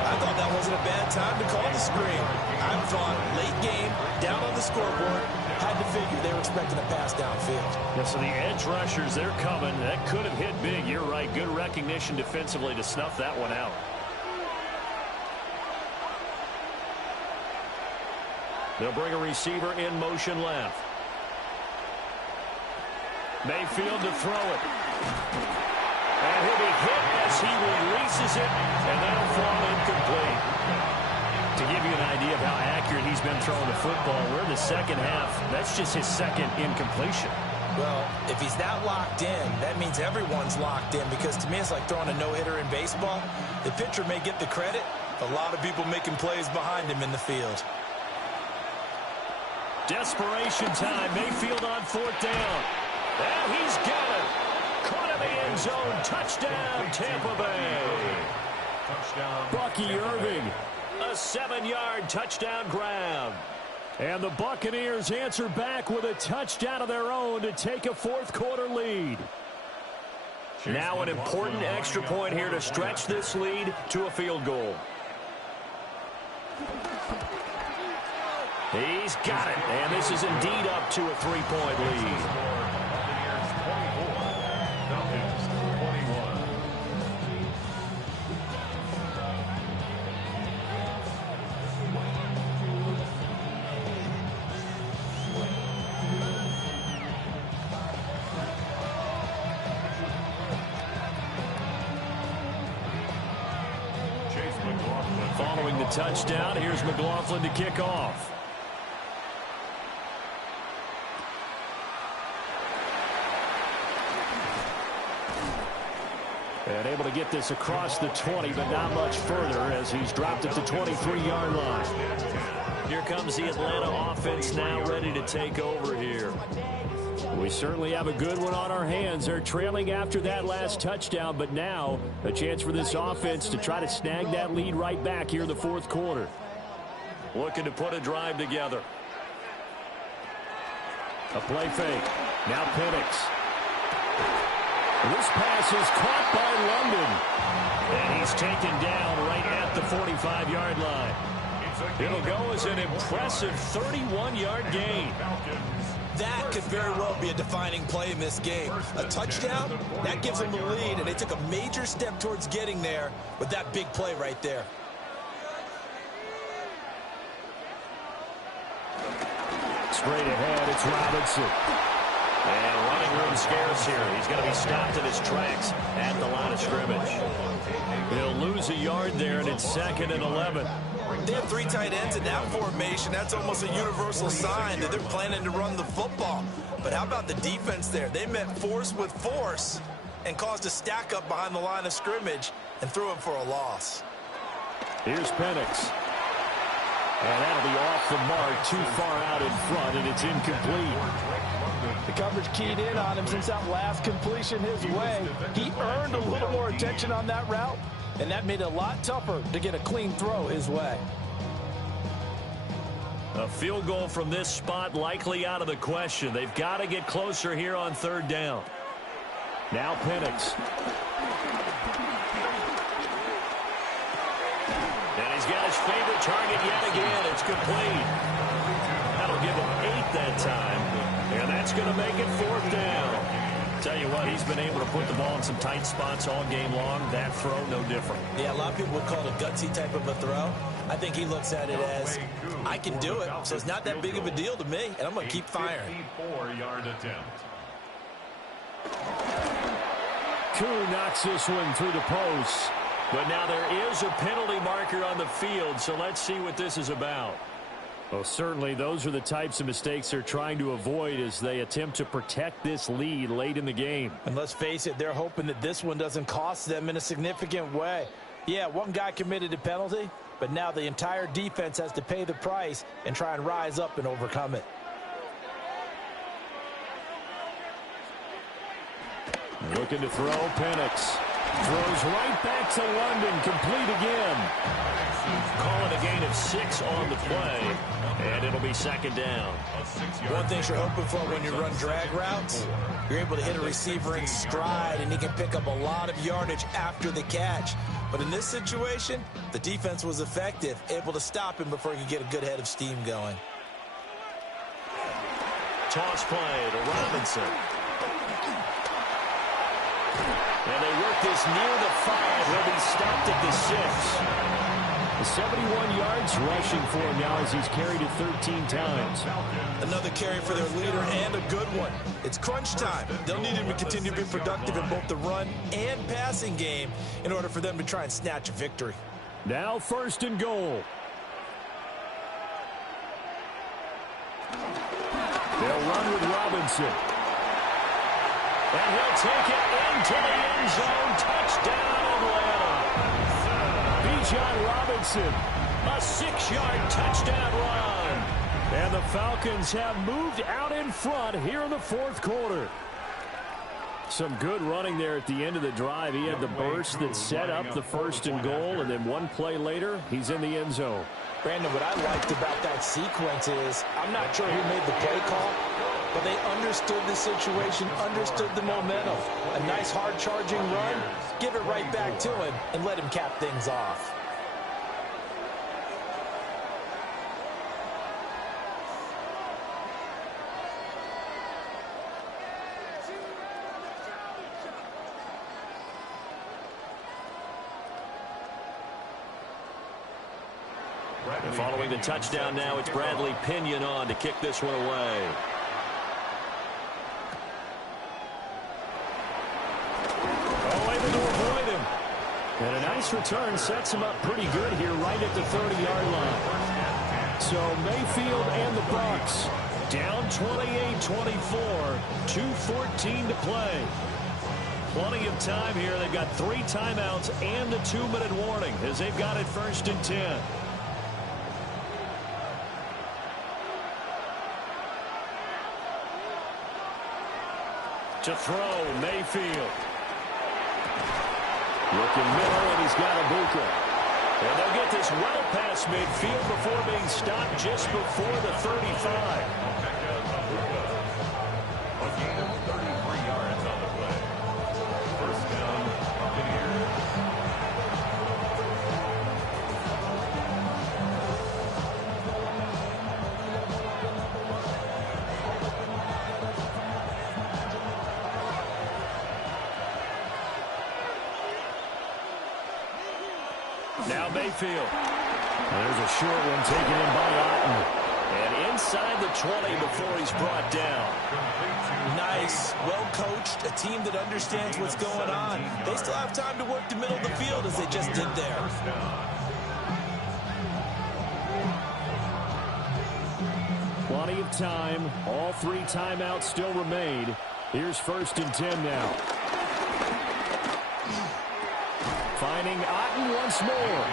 I thought that wasn't a bad time to call the screen. I thought late game, down on the scoreboard, had to figure they were expecting a pass downfield. Yeah, so the edge rushers, they're coming. That could have hit big. You're right. Good recognition defensively to snuff that one out. They'll bring a receiver in motion left. Mayfield to throw it. And he'll be hit as he releases it, and that'll fall incomplete. To give you an idea of how accurate he's been throwing the football, we're in the second half. That's just his 2nd incompletion. Well, if he's that locked in, that means everyone's locked in, because to me it's like throwing a no-hitter in baseball. The pitcher may get the credit, a lot of people making plays behind him in the field. Desperation time. Mayfield on 4th down. And he's got it. Caught in the end zone. Touchdown, Tampa Bay. Touchdown. Bucky Irving. A 7-yard touchdown grab. And the Buccaneers answer back with a touchdown of their own to take a 4th quarter lead. Now an important extra point here to stretch this lead to a field goal. He's got it. And this is indeed up to a 3-point lead. Buccaneers 24, Falcons 21. Following the touchdown, here's McLaughlin to kick off. And able to get this across the 20, but not much further as he's dropped at the 23-yard line. Here comes the Atlanta offense now ready to take over here. We certainly have a good one on our hands. They're trailing after that last touchdown, but now a chance for this offense to try to snag that lead right back here in the 4th quarter. Looking to put a drive together. A play fake. Now Penix. This pass is caught by London. And he's taken down right at the 45-yard line. It'll go as an impressive 31-yard gain. That could very well be a defining play in this game. A touchdown, that gives them the lead, and they took a major step towards getting there with that big play right there. Straight ahead, it's Robinson. And running room scarce here. He's going to be stopped in his tracks at the line of scrimmage. He'll lose a yard there, and it's 2nd and 11. They have 3 tight ends in that formation. That's almost a universal sign that they're planning to run the football. But how about the defense there? They met force with force and caused a stack up behind the line of scrimmage and threw him for a loss. Here's Penix. And that'll be off the mark, too far out in front, and it's incomplete. The coverage keyed in on him since that last completion his way. He earned a little more attention on that route, and that made it a lot tougher to get a clean throw his way. A field goal from this spot likely out of the question. They've got to get closer here on 3rd down. Now Penix. And he's got his favorite target yet again. It's complete. That'll give him 8 that time. And that's going to make it 4th down. Tell you what, he's been able to put the ball in some tight spots all game long. That throw, no different. Yeah, a lot of people would call it a gutsy type of a throw. I think he looks at it as, I can do it, so it's not that big of a deal to me, and I'm going to keep firing. 54-yard attempt. Koo knocks this one through the post. But now there is a penalty marker on the field, so let's see what this is about. Well, certainly those are the types of mistakes they're trying to avoid as they attempt to protect this lead late in the game. And let's face it, they're hoping that this one doesn't cost them in a significant way. Yeah, one guy committed a penalty, but now the entire defense has to pay the price and try and rise up and overcome it. Looking to throw, Penix. Throws right back to London, complete again. Calling a gain of 6 on the play, and it'll be second down. One thing you're hoping for when you run drag routes, you're able to hit a receiver in stride, and he can pick up a lot of yardage after the catch. But in this situation, the defense was effective, able to stop him before he could get a good head of steam going. Toss play to Robinson. And they work this near the 5. He'll be stopped at the 6. 71 yards rushing for him now as he's carried it 13 times. Another carry for their leader and a good one. It's crunch time. They'll need him to continue to be productive in both the run and passing game in order for them to try and snatch a victory. Now 1st and goal. They'll run with Robinson. And he'll take it into the end zone. Touchdown, Atlanta. Bijan Robinson. A 6-yard touchdown run. And the Falcons have moved out in front here in the 4th quarter. Some good running there at the end of the drive. He had the burst that set up the 1st and goal, and then one play later, he's in the end zone. Brandon, what I liked about that sequence is I'm not sure who made the play call, but they understood the situation, understood the momentum. A nice hard-charging run, give it right back to him, and let him cap things off. Following the touchdown now, it's Bradley Pinion on to kick this one away. Able to avoid him. And a nice return sets him up pretty good here right at the 30-yard line. So Mayfield and the Bucs down 28-24, 2:14 to play. Plenty of time here. They've got 3 timeouts and a 2-minute warning as they've got it 1st and 10. To throw, Mayfield. Looking middle, and he's got Ibuka. And they'll get this well past midfield before being stopped just before the 35. A gain of 33 yards on the play. 1st down, Buccaneers. Now Mayfield. There's a short one taken in by Otten. And inside the 20 before he's brought down. Nice, well-coached, a team that understands what's going on. They still have time to work the middle of the field as they just did there. Plenty of time. All 3 timeouts still remain. Here's 1st and 10 now. Finding Otten once more.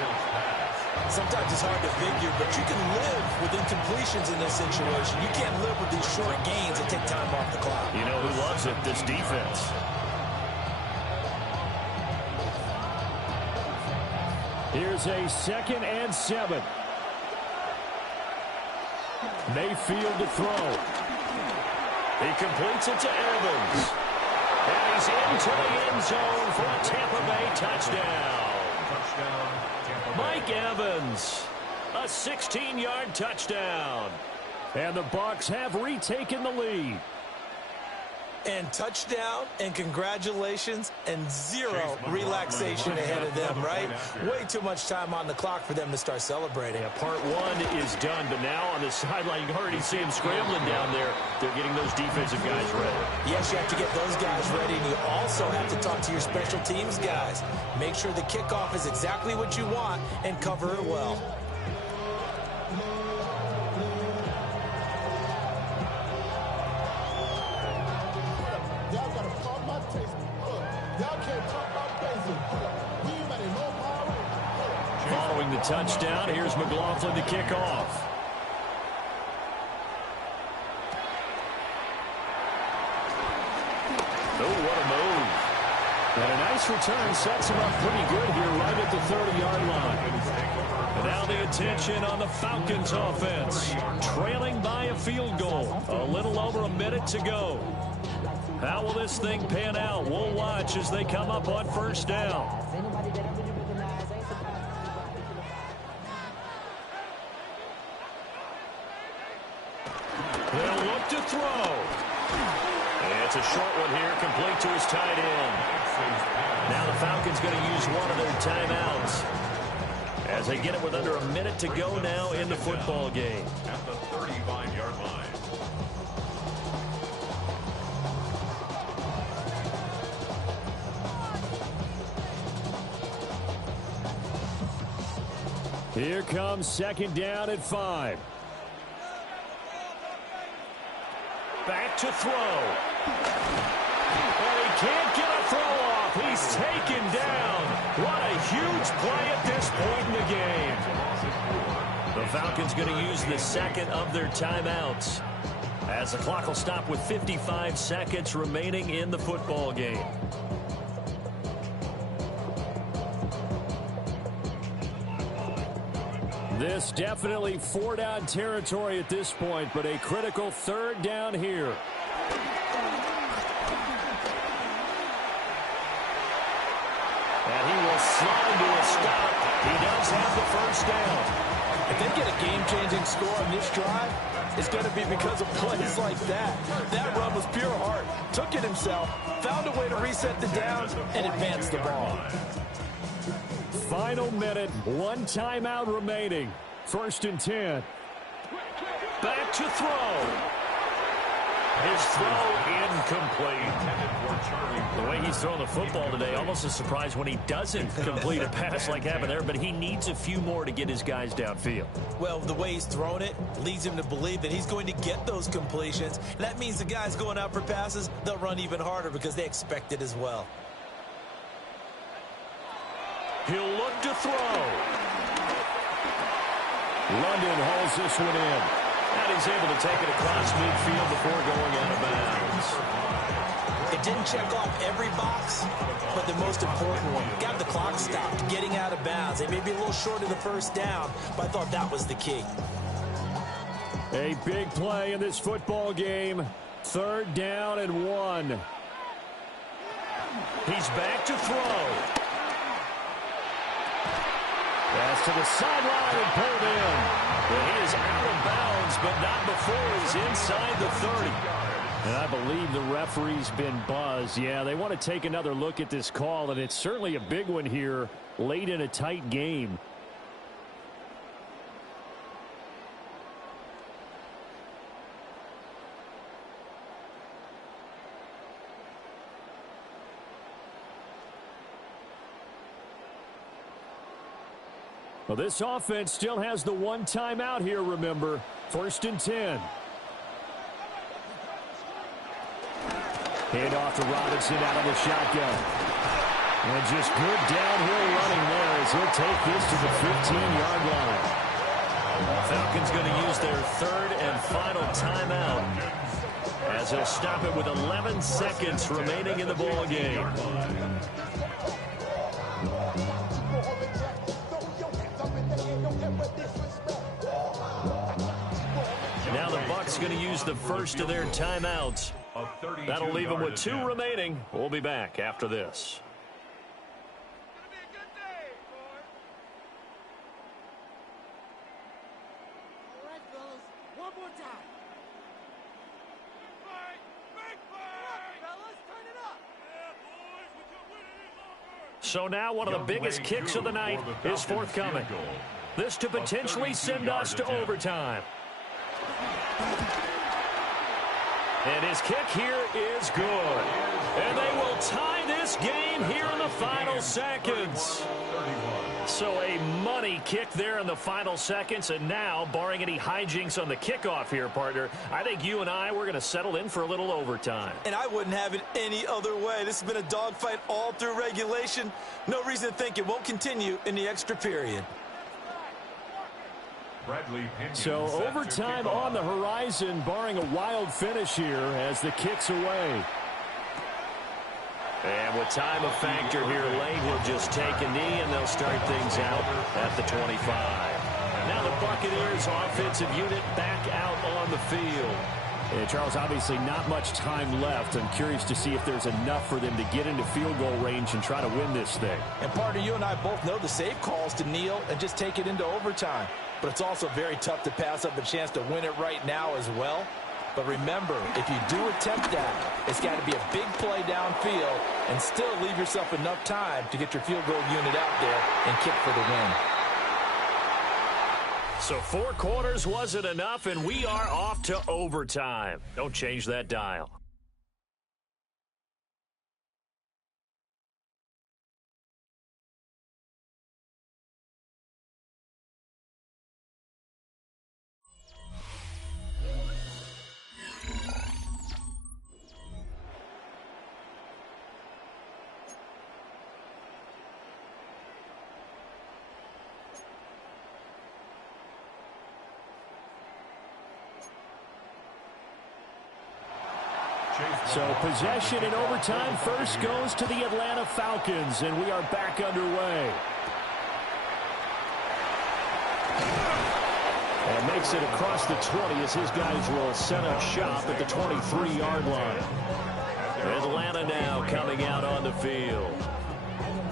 Sometimes it's hard to figure, but you can live with incompletions in this situation. You can't live with these short gains that take time off the clock. You know who loves it? This defense. Here's a 2nd and 7. Mayfield to throw. He completes it to Evans. And he's into the end zone for a Tampa Bay touchdown. Mike Evans, a 16-yard touchdown. And the Bucs have retaken the lead. And touchdown, and congratulations, and zero relaxation ahead of them, right? Way too much time on the clock for them to start celebrating. Yeah, part 1 is done, but now on the sideline, you can already see him scrambling down there. They're getting those defensive guys ready. Yes, you have to get those guys ready, and you also have to talk to your special teams guys. Make sure the kickoff is exactly what you want and cover it well. following the touchdown. Here's McLaughlin to kick off. Oh, what a move. And a nice return sets him up pretty good here right at the 30-yard line. And now the attention on the Falcons offense. Trailing by a field goal. A little over a minute to go. How will this thing pan out? We'll watch as they come up on first down. They'll look to throw. It's a short one here, complete to his tight end. Now the Falcons going to use one of their timeouts as they get it with under a minute to go now in the football game. At the 35-yard line. Here comes second down at 5. Back to throw. And he can't get a throw off. He's taken down. What a huge play at this point in the game. The Falcons going to use the second of their timeouts as the clock will stop with 55 seconds remaining in the football game. This definitely 4-down territory at this point, but a critical third down here. And he will slide to a stop. He does have the first down. If they get a game-changing score on this drive, it's going to be because of plays like that. That run was pure heart. Took it himself, found a way to reset the downs, and advance the ball. Final minute, one timeout remaining. First and 10. Back to throw. His throw incomplete. The way he's throwing the football today, almost a surprise when he doesn't complete a pass like happened there, but he needs a few more to get his guys downfield. Well, the way he's thrown it leads him to believe that he's going to get those completions. That means the guys going out for passes, they'll run even harder because they expect it as well. He'll look to throw. London hauls this one in. And he's able to take it across midfield before going out of bounds. It didn't check off every box, but the most important one. Got the clock stopped, getting out of bounds. They may be a little short of the first down, but I thought that was the key. A big play in this football game. Third down and 1. He's back to throw. Pass to the sideline and pulled in. Well, he is out of bounds, but not before he's inside the 30. And I believe the referee's been buzzed. Yeah, they want to take another look at this call, and it's certainly a big one here late in a tight game. Well, this offense still has the one timeout here, remember. First and 10. Hand off to Robinson out of the shotgun. And just good downhill running there as he'll take this to the 15-yard line. Falcons going to use their third and final timeout as they'll stop it with 11 seconds remaining in the ball game. Now the Bucs going to use the first of their timeouts. That'll leave them with 2 remaining. We'll be back after this. So now one of the biggest kicks of the night is forthcoming. This to potentially send us to overtime. And his kick here is good. And they will tie this game here in the final seconds. So a money kick there in the final seconds. And now, barring any hijinks on the kickoff here, partner, I think you and I, we're going to settle in for a little overtime. And I wouldn't have it any other way. This has been a dogfight all through regulation. No reason to think it won't continue in the extra period. So overtime on the horizon, barring a wild finish here as the kick's away. And with time a factor here late, he'll just take a knee, and they'll start things out at the 25. Now the Buccaneers offensive unit back out on the field. And Charles, obviously not much time left. I'm curious to see if there's enough for them to get into field goal range and try to win this thing. And partner, you and I both know the safe calls to kneel and just take it into overtime. But it's also very tough to pass up a chance to win it right now as well. But remember, if you do attempt that, it's got to be a big play downfield and still leave yourself enough time to get your field goal unit out there and kick for the win. So 4 quarters wasn't enough, and we are off to overtime. Don't change that dial. So possession in overtime first goes to the Atlanta Falcons, and we are back underway. And makes it across the 20 as his guys will set up shop at the 23-yard line. Atlanta now coming out on the field.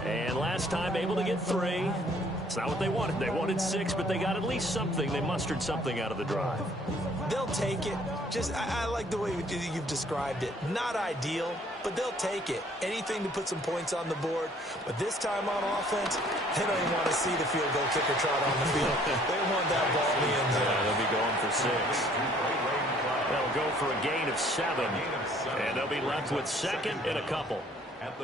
And last time able to get 3. It's not what they wanted. They wanted 6, but they got at least something. They mustered something out of the drive. They'll take it. I like the way you've described it. Not ideal, but they'll take it. Anything to put some points on the board. But this time on offense, they don't even want to see the field goal kicker trot on the field. They want that ball in the end zone. Yeah, they'll be going for 6. They'll go for a gain of 7. And they'll be left with second and a couple.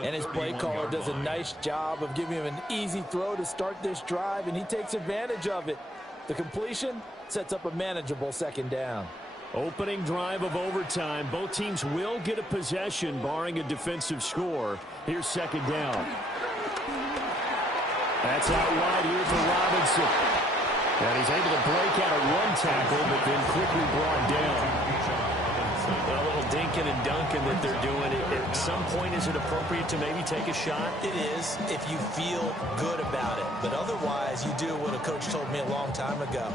And his play caller does a nice job of giving him an easy throw to start this drive, and he takes advantage of it. The completion sets up a manageable second down. Opening drive of overtime. Both teams will get a possession, barring a defensive score. Here's second down. That's out wide here for Robinson. And he's able to break out of 1 tackle, but then quickly brought down. A little dinking and dunking that they're doing. At some point, is it appropriate to maybe take a shot? It is if you feel good about it. But otherwise, you do what a coach told me a long time ago.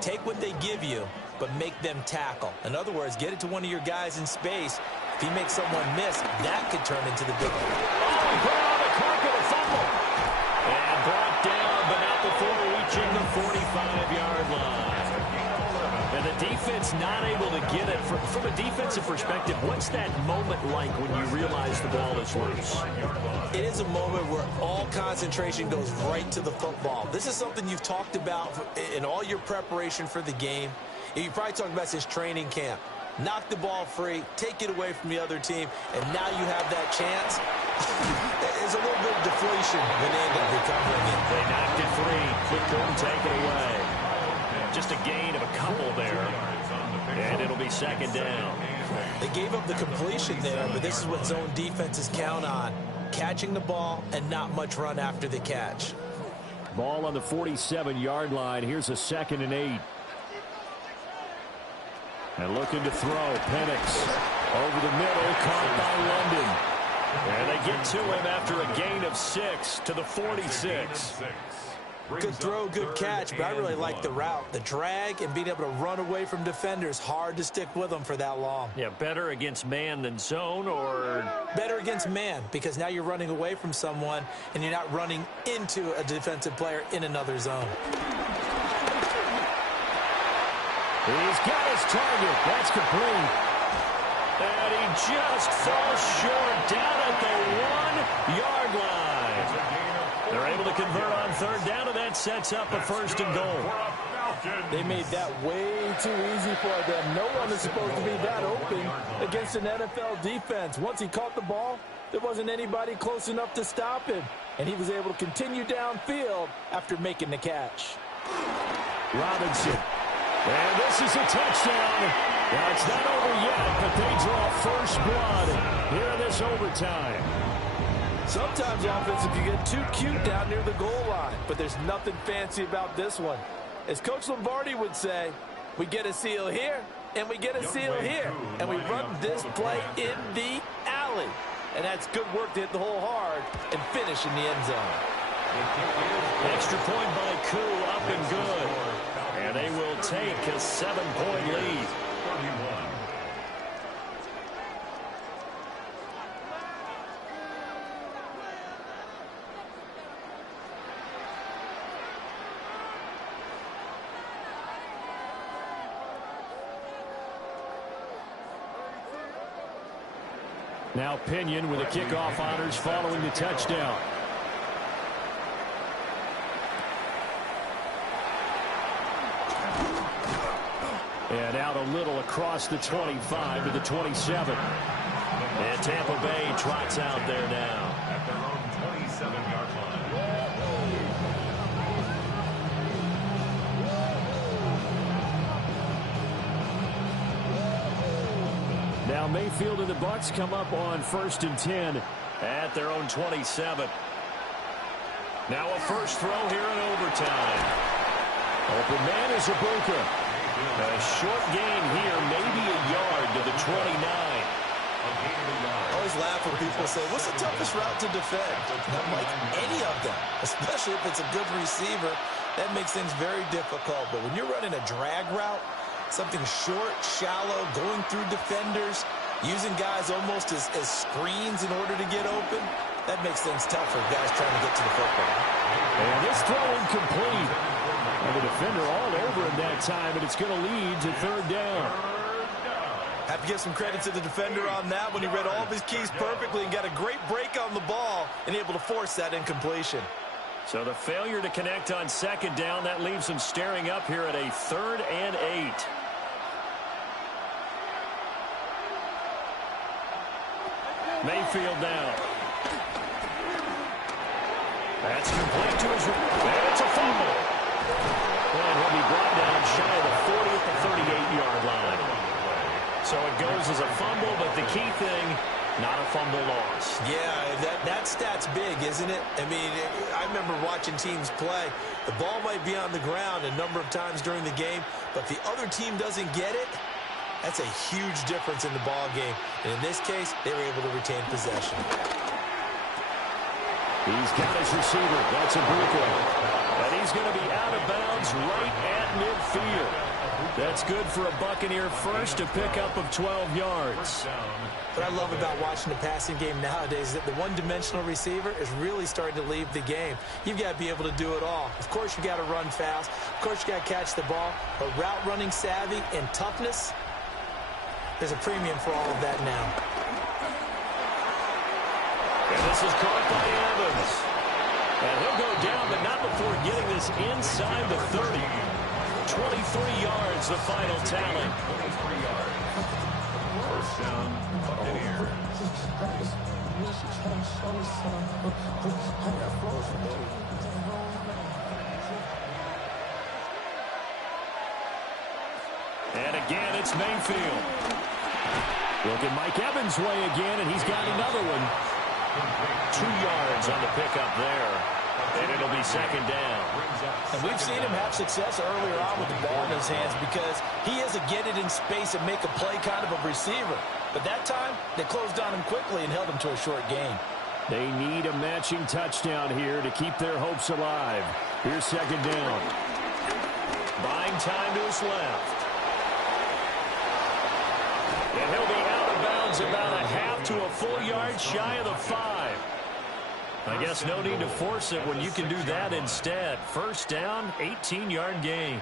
Take what they give you, but make them tackle. In other words, get it to one of your guys in space. If he makes someone miss, that could turn into the big one. Oh, he put it on the clock of a fumble. And brought down, but not before reaching the 45-yard line. And the defense not able to get it. From a defensive perspective, what's that moment like when you realize the ball is loose? It is a moment where all concentration goes right to the football. This is something you've talked about in all your preparation for the game. You probably talked about this training camp. Knock the ball free, take it away from the other team, and now you have that chance. There's a little bit of deflation when they end up recovering it. They knocked it free, but couldn't take it away. Just a gain of a couple there, and it'll be second down. They gave up the completion there, but this is what zone defenses count on. Catching the ball and not much run after the catch. Ball on the 47-yard line. Here's a 2nd and 8. And looking to throw. Penix over the middle, caught by London. And they get to him after a gain of 6 to the 46. Good throw, good catch, but I really like the route. The drag and being able to run away from defenders, hard to stick with them for that long. Yeah, better against man than zone, or? Better against man, because now you're running away from someone and you're not running into a defensive player in another zone. He's got his target. That's complete. And he just falls short down at the 1-yard line. They're able to convert on third down, and that sets up a 1st and goal. They made that way too easy for them. No one is supposed to be that open against an NFL defense. Once he caught the ball, there wasn't anybody close enough to stop him, and he was able to continue downfield after making the catch. Robinson. And this is a touchdown. Now, it's not over yet, but they draw first blood here in this overtime. Sometimes offense, if you get too cute down near the goal line, but there's nothing fancy about this one. As Coach Lombardi would say, we get a seal here, and we get a seal here. And we run this play in the alley. And that's good work to hit the hole hard and finish in the end zone. Extra point by Koo, up and good. And they will take a 7-point lead. 31. Now Pinion with the kickoff honors following the touchdown. And out a little across the 25 to the 27. And Tampa Bay trots out there now. At their own 27-yard line. Now Mayfield and the Bucs come up on 1st and 10 at their own 27. Now a first throw here in overtime. Open man is Ibuka. A short gain here, maybe a yard to the 29. I always laugh when people say, what's the toughest route to defend? Not like any of them, especially if it's a good receiver. That makes things very difficult. But when you're running a drag route, something short, shallow, going through defenders, using guys almost as screens in order to get open, that makes things tough for guys trying to get to the football. And this throw incomplete. And the defender all over him that time, and it's going to lead to 3rd down. Have to give some credit to the defender on that when he read all of his keys perfectly and got a great break on the ball and able to force that incompletion. So the failure to connect on 2nd down, that leaves him staring up here at a 3rd and 8. Mayfield now. That's complete to his right. And it's a fumble. And he'll be brought down shy of the 40 at the 38-yard line. So it goes as a fumble, but the key thing, not a fumble loss. Yeah, that stat's big, isn't it? I mean, I remember watching teams play. The ball might be on the ground a number of times during the game, but if the other team doesn't get it, that's a huge difference in the ball game. And in this case, they were able to retain possession. He's got his receiver. That's Ibuka. And he's going to be out of bounds right at midfield. That's good for a Buccaneer first, to pick up of 12 yards. What I love about watching the passing game nowadays is that the one-dimensional receiver is really starting to leave the game. You've got to be able to do it all. Of course, you've got to run fast. Of course, you've got to catch the ball. But route running savvy and toughness, there's a premium for all of that now. And this is caught by Evans. And he'll go down, but not before getting this inside the 30. 23 yards, the final tally. 23 yards. First down, Buccaneers. And again, it's Mayfield. Look at Mike Evans' way again, and he's got another one. 2 yards on the pickup there. And it'll be 2nd down. And we've seen him have success earlier on with the ball in his hands because he is a get it in space and make a play kind of a receiver. But that time, they closed on him quickly and held him to a short gain. They need a matching touchdown here to keep their hopes alive. Here's 2nd down. Buying time to his left. And he'll be out of bounds about a half to a full yard shy of the 5. I guess no need to force it when you can do that instead. First down, 18-yard gain.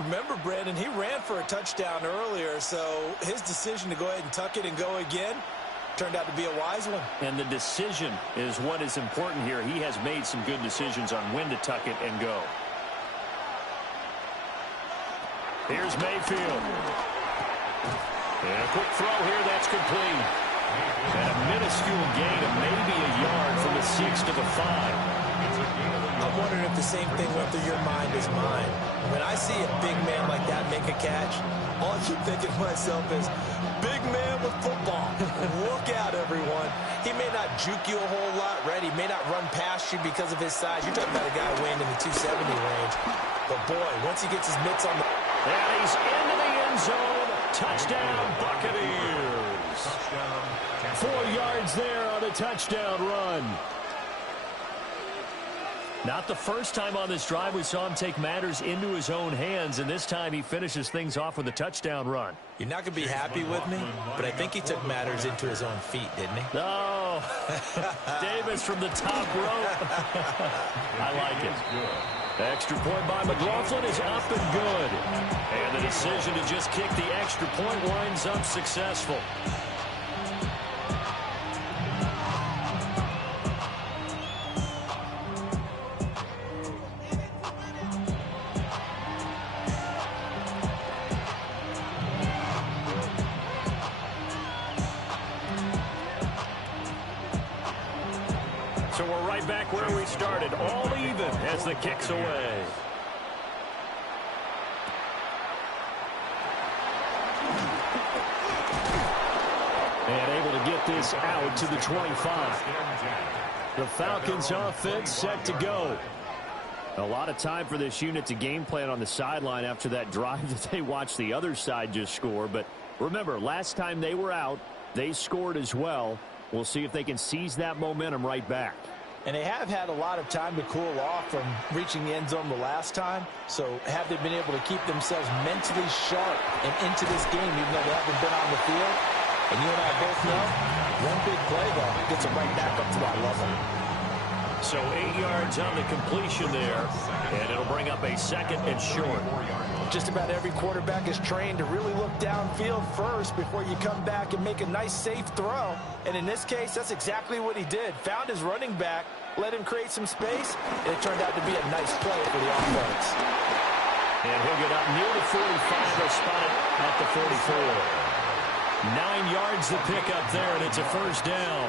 Remember, Brandon, he ran for a touchdown earlier, so his decision to go ahead and tuck it and go again turned out to be a wise one. And the decision is what is important here. He has made some good decisions on when to tuck it and go. Here's Mayfield. And a quick throw here, that's complete. And a minuscule gain of maybe a yard from the 6 to the 5. I'm wondering if the same thing went through your mind as mine. When I see a big man like that make a catch, all I keep thinking to myself is, big man with football. Look out, everyone. He may not juke you a whole lot, right? He may not run past you because of his size. You're talking about a guy weighing in the 270 range. But, boy, once he gets his mitts on the... And he's into the end zone. Touchdown, Buccaneers. 4 yards there on the touchdown run. Not the first time on this drive we saw him take matters into his own hands, and this time he finishes things off with a touchdown run. You're not going to be happy with me, but I think he took matters into his own feet, didn't he? No. Davis from the top rope. I like it. The extra point by McLaughlin is up and good. And the decision to just kick the extra point winds up successful. So we're right back where we started, all even as the kick's away. And able to get this out to the 25. The Falcons offense set to go. A lot of time for this unit to game plan on the sideline after that drive that they watched the other side just score. But remember, last time they were out, they scored as well. We'll see if they can seize that momentum right back. And they have had a lot of time to cool off from reaching the end zone the last time. So have they been able to keep themselves mentally sharp and into this game, even though they haven't been on the field? And you and I both know, one big play, though, gets them right back up to that level. So 8 yards on the completion there, and it'll bring up a second and short. Just about every quarterback is trained to really look downfield first before you come back and make a nice, safe throw. And in this case, that's exactly what he did. Found his running back, let him create some space, and it turned out to be a nice play for the offense. And he'll get up near the 45. They'll spot it at the 44. 9 yards to pick up there, and it's a first down.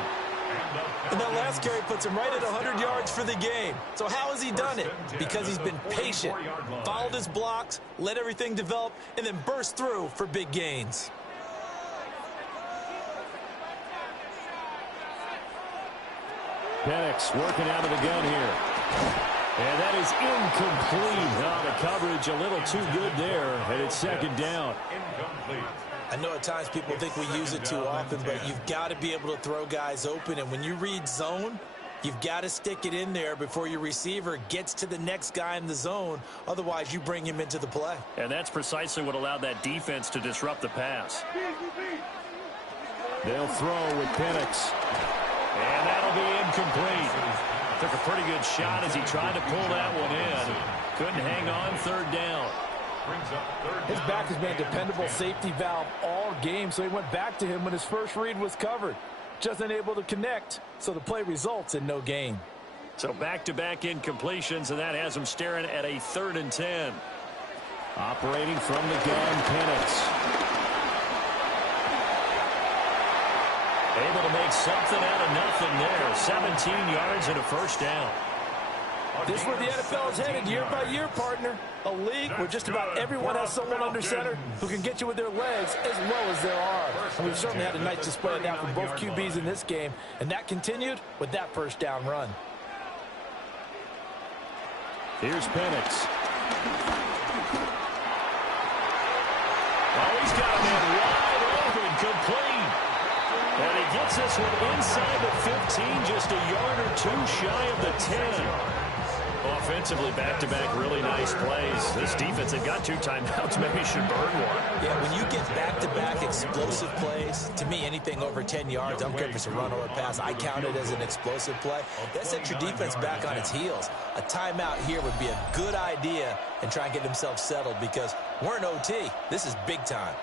And that last carry puts him right at 100 yards for the game. So how has he done it? Because he's been patient, followed his blocks, let everything develop, and then burst through for big gains. Penix working out of the gun here. And that is incomplete. Now the coverage a little too good there, and it's second down. Incomplete. I know at times people think we use it too often, but you've got to be able to throw guys open. And when you read zone, you've got to stick it in there before your receiver gets to the next guy in the zone. Otherwise, you bring him into the play. And that's precisely what allowed that defense to disrupt the pass. They'll throw with Penix. And that'll be incomplete. Took a pretty good shot as he tried to pull that one in. Couldn't hang on, third down. His back has been a dependable safety valve all game, so he went back to him when his first read was covered. Just unable to connect, so the play results in no gain. So back-to-back incompletions, and that has him staring at a 3rd and 10. Operating from the gun, Penix. Able to make something out of nothing there. 17 yards and a first down. This is where the NFL is headed year by year, partner. A league where just about everyone has someone under center who can get you with their legs as well as their arm. And we've certainly had a nice display of that from both QBs in this game. And that continued with that first down run. Here's Penix. Oh, he's got a man wide open, complete. And he gets this one inside the 15, just a yard or two shy of the 10. Offensively, back-to-back really nice plays. This defense had got 2 timeouts. Maybe should burn one. Yeah, when you get back-to-back explosive plays, to me, anything over 10 yards, I don't care if it's a run or a pass, I count it as an explosive play. That sets your defense back on its heels. A timeout here would be a good idea and try and get themselves settled because we're in OT. This is big time.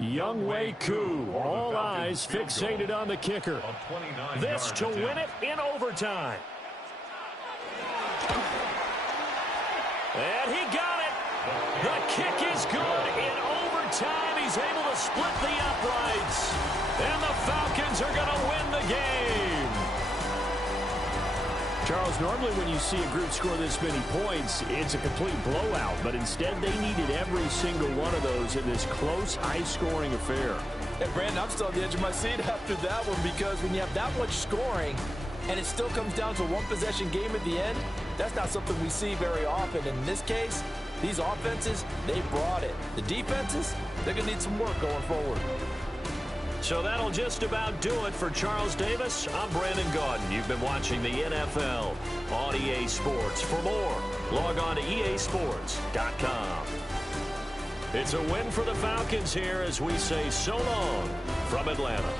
Younghoe Koo. All eyes fixated on the kicker. This to win it in overtime. And he got it. The kick is good in overtime. He's able to split the uprights. And the Falcons are going to win the game. Charles, normally when you see a group score this many points, it's a complete blowout. But instead, they needed every single one of those in this close, high-scoring affair. And, Brandon, I'm still on the edge of my seat after that one because when you have that much scoring and it still comes down to a one-possession game at the end, that's not something we see very often. In this case, these offenses, they brought it. The defenses, they're going to need some work going forward. So that'll just about do it for Charles Davis. I'm Brandon Gaudin. You've been watching the NFL on EA Sports. For more, log on to easports.com. It's a win for the Falcons here as we say so long from Atlanta.